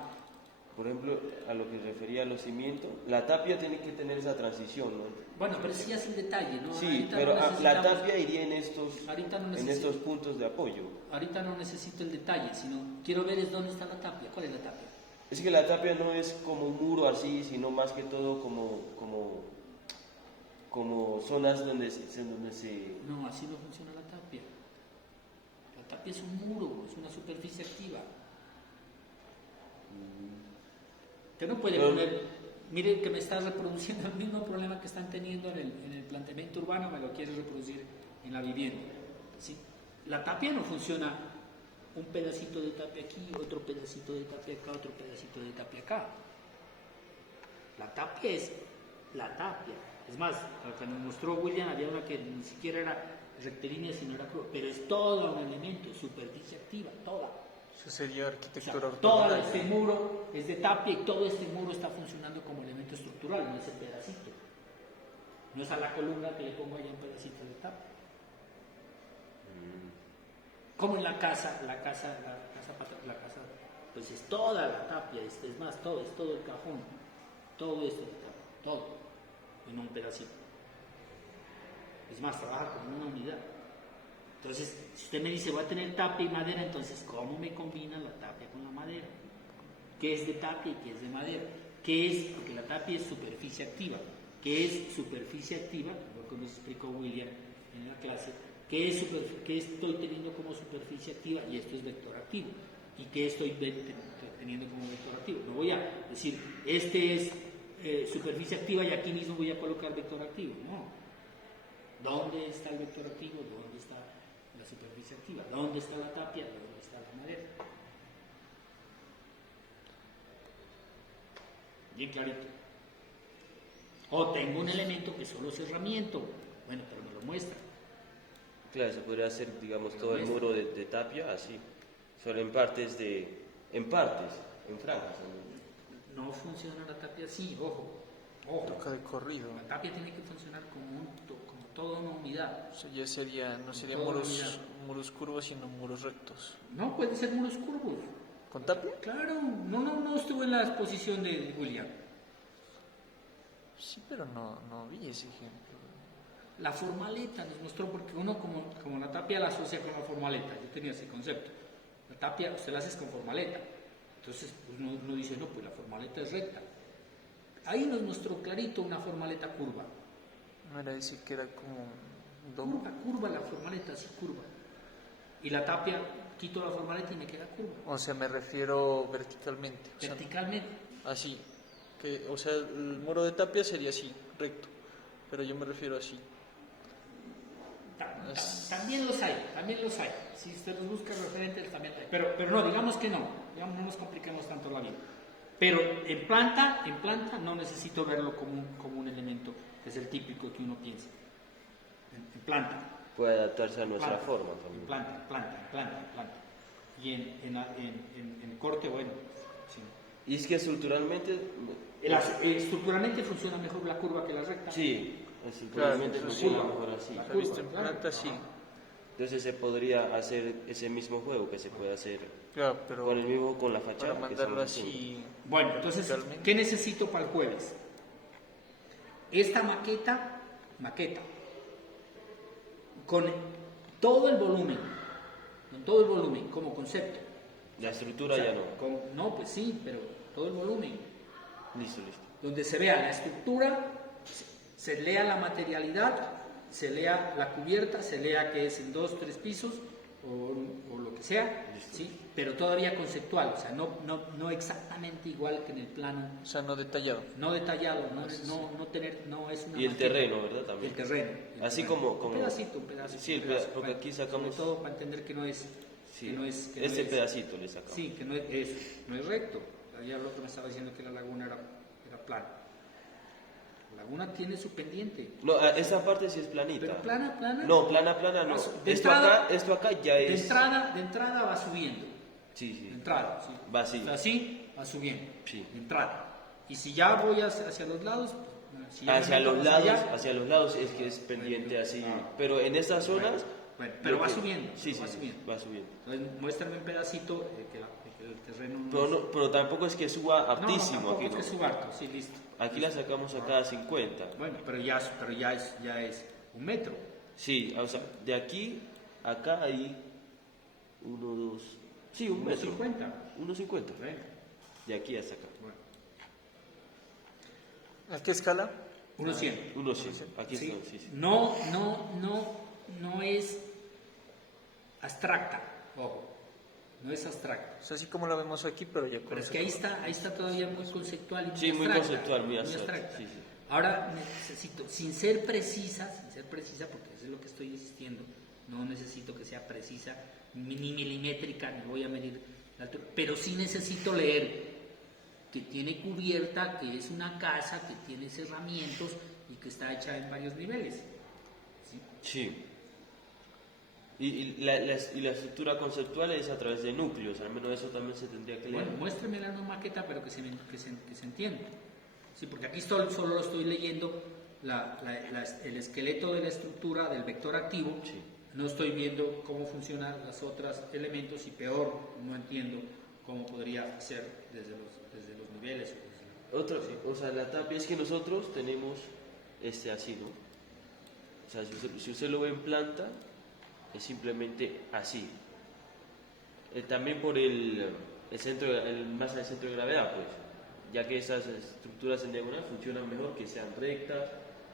Por ejemplo, a lo que refería a los cimientos, la tapia tiene que tener esa transición, ¿no? Bueno, pero sí es el detalle, ¿no? Sí, Ahorita pero no la necesitamos- tapia iría en estos, ahorita no en estos puntos de apoyo. Ahorita no necesito el detalle, sino quiero ver es dónde está la tapia. ¿Cuál es la tapia? Es que la tapia no es como un muro así, sino más que todo como zonas donde se... No, así no funciona la tapia. La tapia es un muro, es una superficie activa. Usted no puede Pero- poner, mire que me está reproduciendo el mismo problema que están teniendo en el planteamiento urbano, me lo quiere reproducir en la vivienda. ¿Sí? La tapia no funciona un pedacito de tapia aquí, otro pedacito de tapia acá, otro pedacito de tapia acá. La tapia es la tapia. Es más, lo que nos mostró William, había una que ni siquiera era rectilínea, sino era curva, pero es todo un elemento, superficie activa, toda. Eso sería O sea, arquitectura todo ortogonal. este muro es de tapia y todo este muro está funcionando como elemento estructural, no es el pedacito. No es a la columna que le pongo allá un pedacito de tapia. Como en la casa, pues es toda la tapia, es más, todo, es todo el cajón, todo esto de tapia, todo, en un pedacito. Es más, trabaja como una unidad. Entonces, si usted me dice voy a tener tapia y madera, entonces ¿cómo me combina la tapia con la madera? ¿Qué es de tapia y qué es de madera? ¿Qué es? Porque la tapia es superficie activa. ¿Qué es superficie activa? Lo que nos explicó William en la clase. ¿Qué estoy teniendo como superficie activa? Y esto es vector activo. ¿Y qué estoy teniendo como vector activo? No voy a decir, este es superficie activa y aquí mismo voy a colocar vector activo. No. ¿Dónde está el vector activo? ¿Dónde está la superficie activa? ¿Dónde está la tapia? ¿Dónde está la madera? Bien clarito. O tengo un elemento que solo es cerramiento. Bueno, pero me lo muestra. Claro, se podría hacer, digamos, todo el muro de tapia así, solo en partes, en franjas. No funciona la tapia así, ojo. Toca de corrido. La tapia tiene que funcionar como toda una unidad. O sea, ya sería, no serían Toda muros curvos, sino muros rectos. No puede ser muros curvos. ¿Con tapia? Claro, no estuvo en la exposición de William. Sí, pero no vi ese ejemplo. La formaleta nos mostró, porque uno como la tapia la asocia con la formaleta, yo tenía ese concepto. La tapia usted la hace con formaleta. Entonces pues uno dice, no, pues la formaleta es recta. Ahí nos mostró clarito una formaleta curva. No era decir que era como un domo. Curva la formaleta, así curva. Y la tapia, quito la formaleta y me queda curva. O sea, me refiero verticalmente. O sea, Verticalmente. así. O sea, el muro de tapia sería así, recto. Pero yo me refiero así. También los hay. Si usted los busca referentes, también hay. Pero no, digamos que no nos compliquemos tanto la vida. Pero en planta no necesito verlo como un elemento, que es el típico que uno piensa. En planta. Puede adaptarse a nuestra forma también. En planta. Y en corte, bueno, sí. Y es que estructuralmente... Estructuralmente funciona mejor la curva que la recta. Sí, estructuralmente Claro, funciona sí. mejor así. Se ha visto en planta, sí. Entonces se podría hacer ese mismo juego que se puede hacer Claro, pero con la fachada. para que mandarlo son así. Bueno, entonces, Realmente. ¿qué necesito para el jueves? Esta maqueta, con todo el volumen como concepto. La estructura O sea, ya no. No, pues sí, pero todo el volumen. Listo. Donde se vea la estructura, se lea la materialidad, se lea la cubierta, se lea que es en 2, 3 pisos o lo que sea, ¿sí? Pero todavía conceptual, o sea, no exactamente igual que en el plano, O sea, no detallado. no detallado, no es una Y el maqueta. terreno, ¿verdad? También. El terreno. Así terreno. como- Un pedacito. Sí, un pedacito, porque aquí sacamos- sobre todo para entender que no es... Sí, que no es pedacito le sacamos. Sí, que no es recto. Ayer lo que me estaba diciendo que la laguna era plana. La laguna tiene su pendiente. No, esa parte sí es planita. Pero plana. No, plana no. De Esto acá ya De es... entrada va subiendo. Sí. De entrada, sí. Va así. Está así, va subiendo. Sí. De entrada. Y si ya voy hacia los lados, pues, si ya me Hacia meto los más lados, allá, hacia los lados es que es pendiente así. Pero en estas zonas... bueno, pero lo va que- subiendo. Sí, va subiendo. va subiendo. Entonces, muéstrame un pedacito que el terreno no Pero, es... no, pero tampoco es que suba No, hartísimo tampoco aquí, es ¿no? que suba harto, sí, listo. Aquí la sacamos a cada 50. Bueno, pero ya es 1 metro. Sí, o sea, de aquí a acá hay 1, 2, sí, 1 metro. 1,50. 1,50. Bueno, De aquí hasta acá. bueno. ¿A qué escala? 1,100. 1,100. Aquí Sí. está, sí, sí. No es abstracta, ojo, no es abstracta. O sea, así como la vemos aquí, pero ya con Pero es ese que color. ahí está todavía muy conceptual y muy Sí, muy abstracta, conceptual, muy abstracta, sí, sí. Ahora necesito, sin ser precisa, porque eso es lo que estoy insistiendo, no necesito que sea precisa, ni milimétrica, ni voy a medir la altura, pero sí necesito leer que tiene cubierta, que es una casa, que tiene cerramientos y que está hecha en varios niveles. ¿Sí? Sí. Y la estructura conceptual es a través de núcleos, al menos eso también se tendría que leer. Bueno, muéstremela en una maqueta, pero que se entienda. Sí, porque aquí solo lo estoy leyendo el esqueleto de la estructura del vector activo. Sí. No estoy viendo cómo funcionan los otros elementos y peor, no entiendo cómo podría ser desde los niveles. O sea, la tapia es que nosotros tenemos así, ¿no? O sea, si usted lo ve en planta, es simplemente así. También por el masa del centro de gravedad, pues, ya que esas estructuras en diagonal funcionan mejor que sean rectas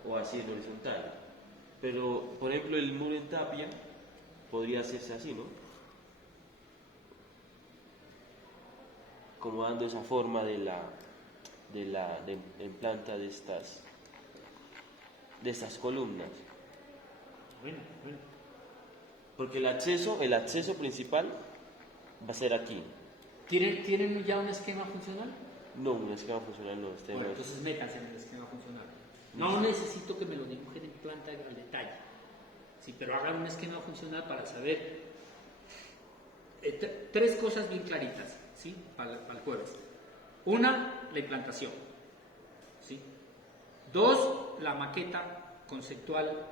o así en horizontal. Pero, por ejemplo, el muro en tapia podría hacerse así, ¿no? Como dando esa forma en planta de estas columnas. Bueno. Porque el acceso principal va a ser aquí. ¿Tienen ya un esquema funcional? No, un esquema funcional no. Bueno, entonces métanse en el esquema funcional. No necesito que me lo dibujen en planta al detalle. Sí, pero hagan un esquema funcional para saber 3 cosas bien claritas, ¿sí? Para el jueves. 1, la implantación. ¿Sí? 2, la maqueta conceptual,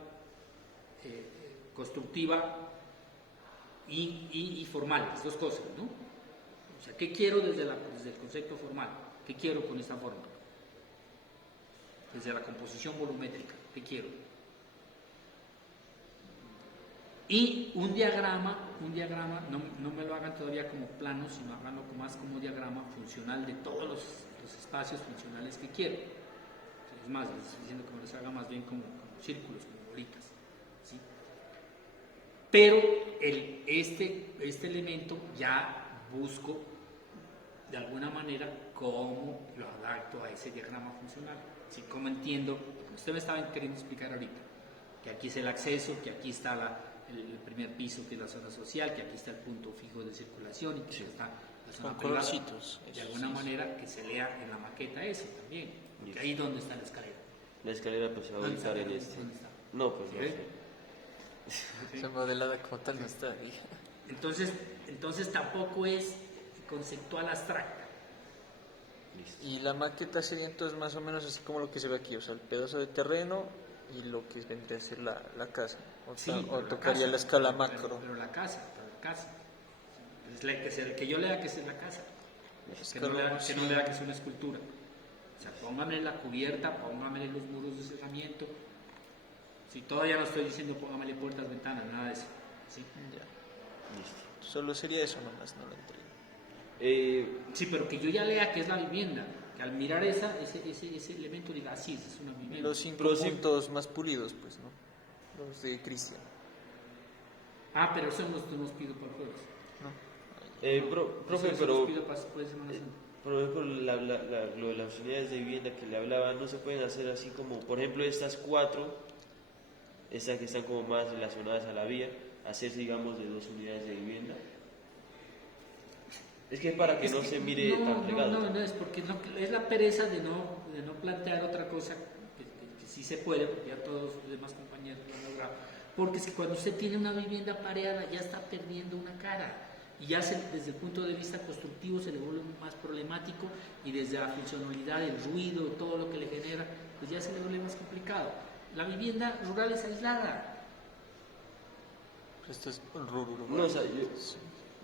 constructiva y formal. Las 2 cosas, ¿no? O sea, ¿qué quiero desde el concepto formal? ¿Qué quiero con esta forma? Desde la composición volumétrica, ¿qué quiero? Y un diagrama, no me lo hagan todavía como plano, sino háganlo más como diagrama funcional de todos los espacios funcionales que quiero. Es más, les estoy diciendo que me los haga más bien como círculos, como bolitas. ¿Sí? Pero este elemento ya busco de alguna manera cómo lo adapto a ese diagrama funcional. ¿Sí? Cómo entiendo, como usted me estaba queriendo explicar ahorita, que aquí es el acceso, que aquí está el primer piso, que es la zona social, que aquí está el punto fijo de circulación y que aquí está la zona privada. Colorcitos. De alguna manera que se lea en la maqueta ese también, porque ahí donde está la escalera. La escalera pues se va a ubicar en este. ¿Dónde está? No, pues no ¿Sí? sé. O sea, modelada como tal no está. Entonces tampoco es conceptual abstracta. Listo. Y la maqueta sería entonces más o menos así como lo que se ve aquí, o sea, el pedazo de terreno y lo que vendría a ser la casa. O, Sí, o pero tocaría la casa, escala pero- macro. Pero la casa. Que yo lea que es la casa. Que no lea que es una escultura. O sea, póngame la cubierta, póngame los muros de cerramiento. Si todavía no estoy diciendo póngame puertas, ventanas, nada de eso. ¿Sí? Ya. Listo. Solo sería eso nomás, no lo entrego. Sí, pero que yo ya lea que es la vivienda. Que al mirar ese elemento diga, sí, esa es una vivienda. Los 5 Pero sí- puntos más pulidos, pues, ¿no? Los de Cristian. Pero eso no nos pido para el jueves. ¿No? Profe, Eso pero nos pido para después de Semana Santa. por ejemplo, lo de las unidades de vivienda que le hablaba, no se pueden hacer así como, por ejemplo, estas 4, estas que están como más relacionadas a la vía, hacerse, digamos, de 2 unidades de vivienda. Es que es para que no se mire tan pegado. No, es porque es la pereza de no plantear otra cosa que sí se puede, porque ya todos los demás compañeros lo han logrado. Porque es que cuando usted tiene una vivienda pareada ya está perdiendo una cara. Y ya desde el punto de vista constructivo se le vuelve más problemático y desde la funcionalidad, el ruido, todo lo que le genera, pues ya se le vuelve más complicado. La vivienda rural es aislada. Esto es rural. No, o sea,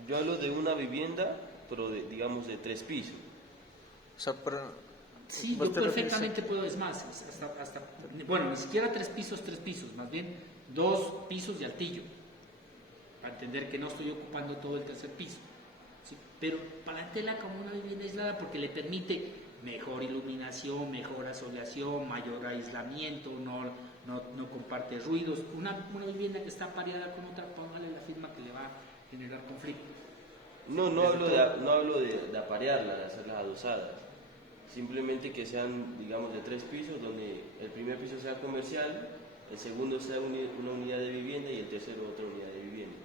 yo hablo de una vivienda pero digamos de 3 pisos. O sea, pero, Sí, ¿vos yo te refieres a- perfectamente puedo, es más, bueno, ni siquiera 3 pisos, más bien 2 pisos de altillo, para entender que no estoy ocupando todo el tercer piso. ¿Sí? Pero plantéala como una vivienda aislada porque le permite mejor iluminación, mejor asoleación, mayor aislamiento, no comparte ruidos. Una vivienda que está pareada con otra, póngale la firma que le va a generar conflicto. No hablo de aparearla, de hacerlas adosadas. Simplemente que sean, digamos, de 3 pisos, donde el primer piso sea comercial, el segundo sea una unidad de vivienda y el tercero otra unidad de vivienda.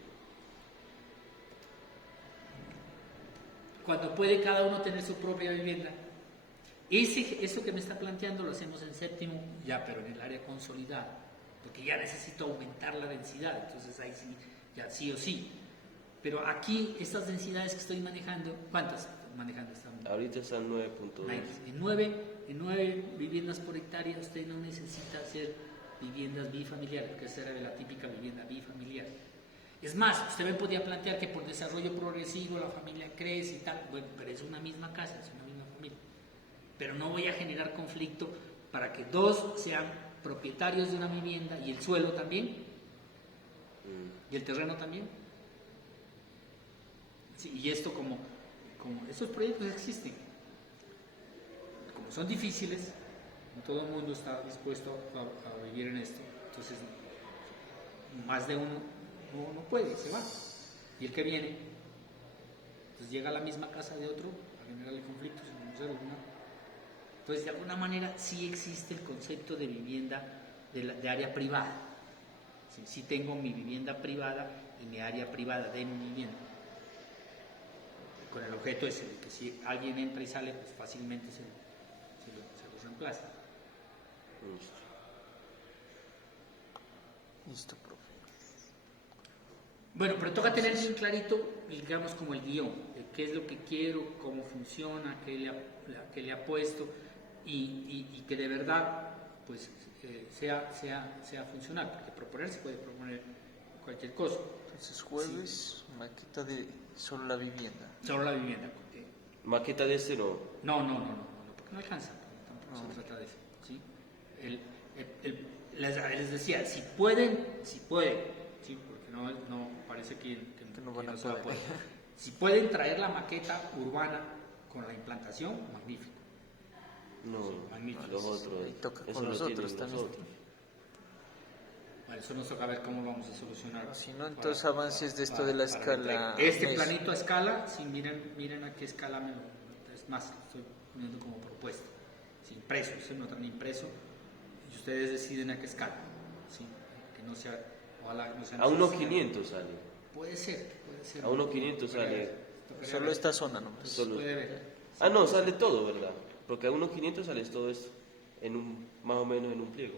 Cuando puede cada uno tener su propia vivienda. Eso que me está planteando lo hacemos en séptimo, ya, pero en el área consolidada, porque ya necesito aumentar la densidad, entonces ahí sí, ya sí o sí. Pero aquí, estas densidades que estoy manejando, ¿cuántas manejando estamos? Ahorita están 9.2. En 9 viviendas por hectárea usted no necesita hacer viviendas bifamiliares, porque esa era la típica vivienda bifamiliar. Es más, usted me podía plantear que por desarrollo progresivo la familia crece y tal, bueno, pero es una misma casa, es una misma familia. Pero no voy a generar conflicto para que 2 sean propietarios de una vivienda y el suelo también, y el terreno también. Sí, y esto como estos proyectos existen, como son difíciles, no todo el mundo está dispuesto a vivir en esto, entonces más de uno no puede, se va, y el que viene, pues llega a la misma casa de otro a generarle conflictos, entonces de alguna manera sí existe el concepto de vivienda de área privada, sí tengo mi vivienda privada y mi área privada de mi vivienda, con el objeto ese, de que si alguien entra y sale, pues fácilmente se lo reemplaza. Listo, profe. Bueno, pero toca tener bien clarito, digamos, como el guión, de qué es lo que quiero, cómo funciona, qué le apuesto, y que de verdad, pues, sea funcional, porque se puede proponer cualquier cosa. Entonces, jueves, maqueta de solo la vivienda. Solo la vivienda. Maqueta de este no. No, porque no alcanza, tampoco se trata de eso. ¿Sí? Les decía, si pueden, ¿sí? Porque no parece que no van a se va poder. Si pueden traer la maqueta urbana con la implantación, magnífico. No, magnífico. los otros. Ahí toca eso con lo los tienen otros también. Vale, eso nos toca ver cómo vamos a solucionar. Si no, entonces avances de esto de la escala. Este mes. planito a escala, sí, miren a qué escala es más, lo estoy poniendo como propuesta. Sí, impreso, se no traen impreso, y ustedes deciden a qué escala. Sí, que no sea, ojalá no sea A unos 500 sale. Puede ser. A unos 500 sale. Solo esta zona nomás. Solo. Puede ver. Ah, no, sale todo, ¿verdad? Porque a unos 500 sale todo esto, más o menos en un pliego.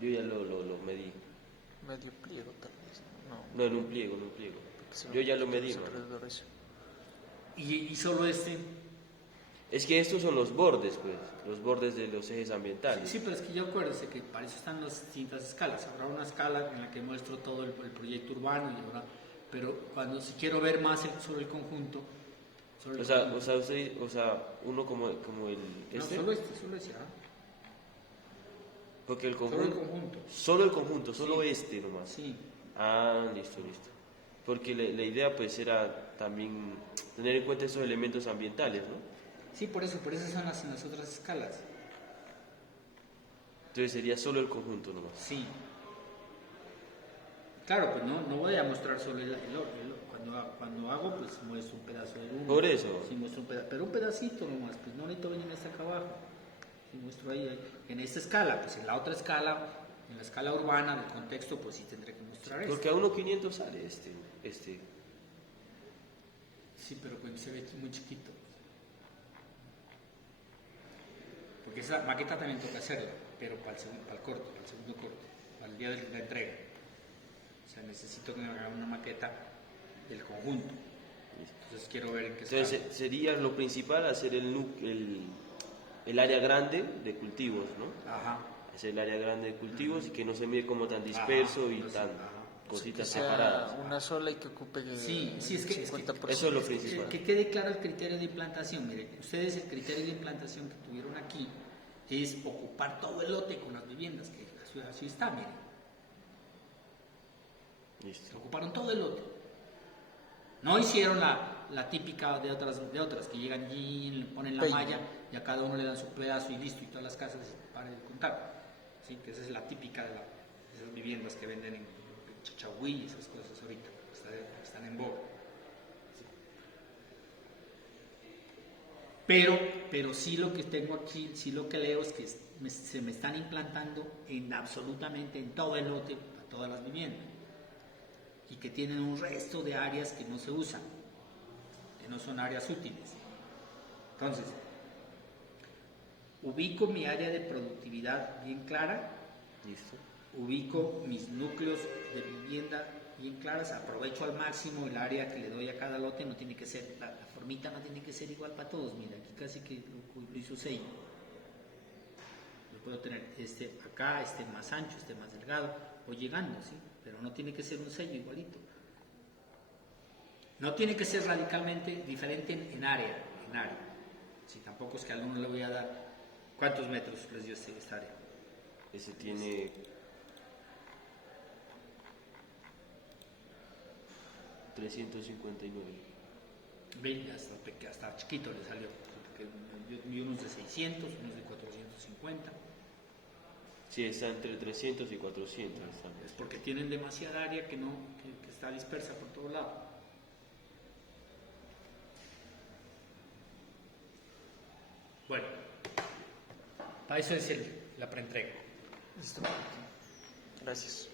Yo ya lo medí. Medio pliego, tal vez. No. No, en un pliego. Yo ya lo medí, ¿no? Alrededor de eso. Y solo este. Es que estos son los bordes, pues, los bordes de los ejes ambientales. Sí, pero es que yo acuérdese que para eso están las distintas escalas. Habrá una escala en la que muestro todo el proyecto urbano, pero si quiero ver más solo el conjunto. Uno como el este. No, solo ese. Porque el Solo el conjunto. Solo el conjunto, solo Sí. este nomás. Sí. Ah, listo. Porque la idea pues era también tener en cuenta esos elementos ambientales, ¿no? Sí, por eso son las otras escalas. Entonces sería solo el conjunto nomás. Sí. Claro, pues no voy a mostrar solo el cuando hago, pues muestro un pedazo del uno. Por eso. Sí, muestro un pedazo, pero un pedacito nomás, pues no necesito venir hasta acá abajo. Sí, muestro ahí. En esta escala, pues en la otra escala, en la escala urbana, del contexto, pues sí tendré que mostrar esto. Porque a unos 500 sale este. Sí, pero pues se ve aquí muy chiquito. Porque esa maqueta también toca hacerla, pero para el segundo corte, para el día de la entrega. O sea, necesito que me haga una maqueta del conjunto. Entonces quiero ver en qué escala. Entonces sería lo principal hacer el área grande de cultivos, ¿no? Ajá. Es el área grande de cultivos y que no se mide como tan disperso y entonces, tan... ajá. cositas sea separadas. una sola y que ocupe Sí, sí, es que- el 50%. Eso es lo Que principal. quede claro el criterio de implantación. Miren, ustedes el criterio de implantación que tuvieron aquí es ocupar todo el lote con las viviendas, que así está, miren. Listo. Ocuparon todo el lote. No hicieron la típica de otras que llegan allí, le ponen la Peine. malla y a cada uno le dan su pedazo y listo, y todas las casas para de contar. ¿Sí? Que esa es la típica de esas viviendas que venden en Chachagüí y esas cosas ahorita, que están en boga. Pero sí lo que tengo aquí, sí lo que leo es que se me están implantando absolutamente en todo el lote, a todas las viviendas, y que tienen un resto de áreas que no se usan, que no son áreas útiles. Entonces, ubico mi área de productividad bien clara, Listo. ubico mis núcleos de vivienda bien claras, aprovecho al máximo el área que le doy a cada lote, no tiene que ser, la formita no tiene que ser igual para todos, mira, aquí casi que lo hizo sello. Yo puedo tener este acá, este más ancho, este más delgado, o llegando, ¿sí? Pero no tiene que ser un sello igualito. No tiene que ser radicalmente diferente en área, Si tampoco es que al uno le voy a dar, ¿cuántos metros les dio esta área? Ese tiene 359. Ven, hasta chiquito le salió. Porque yo vi unos de 600, unos de 450. Sí, está entre 300 y 400. Está. Es porque tienen demasiada área que está dispersa por todo lado. Bueno, para eso es la preentrega. Listo. Gracias.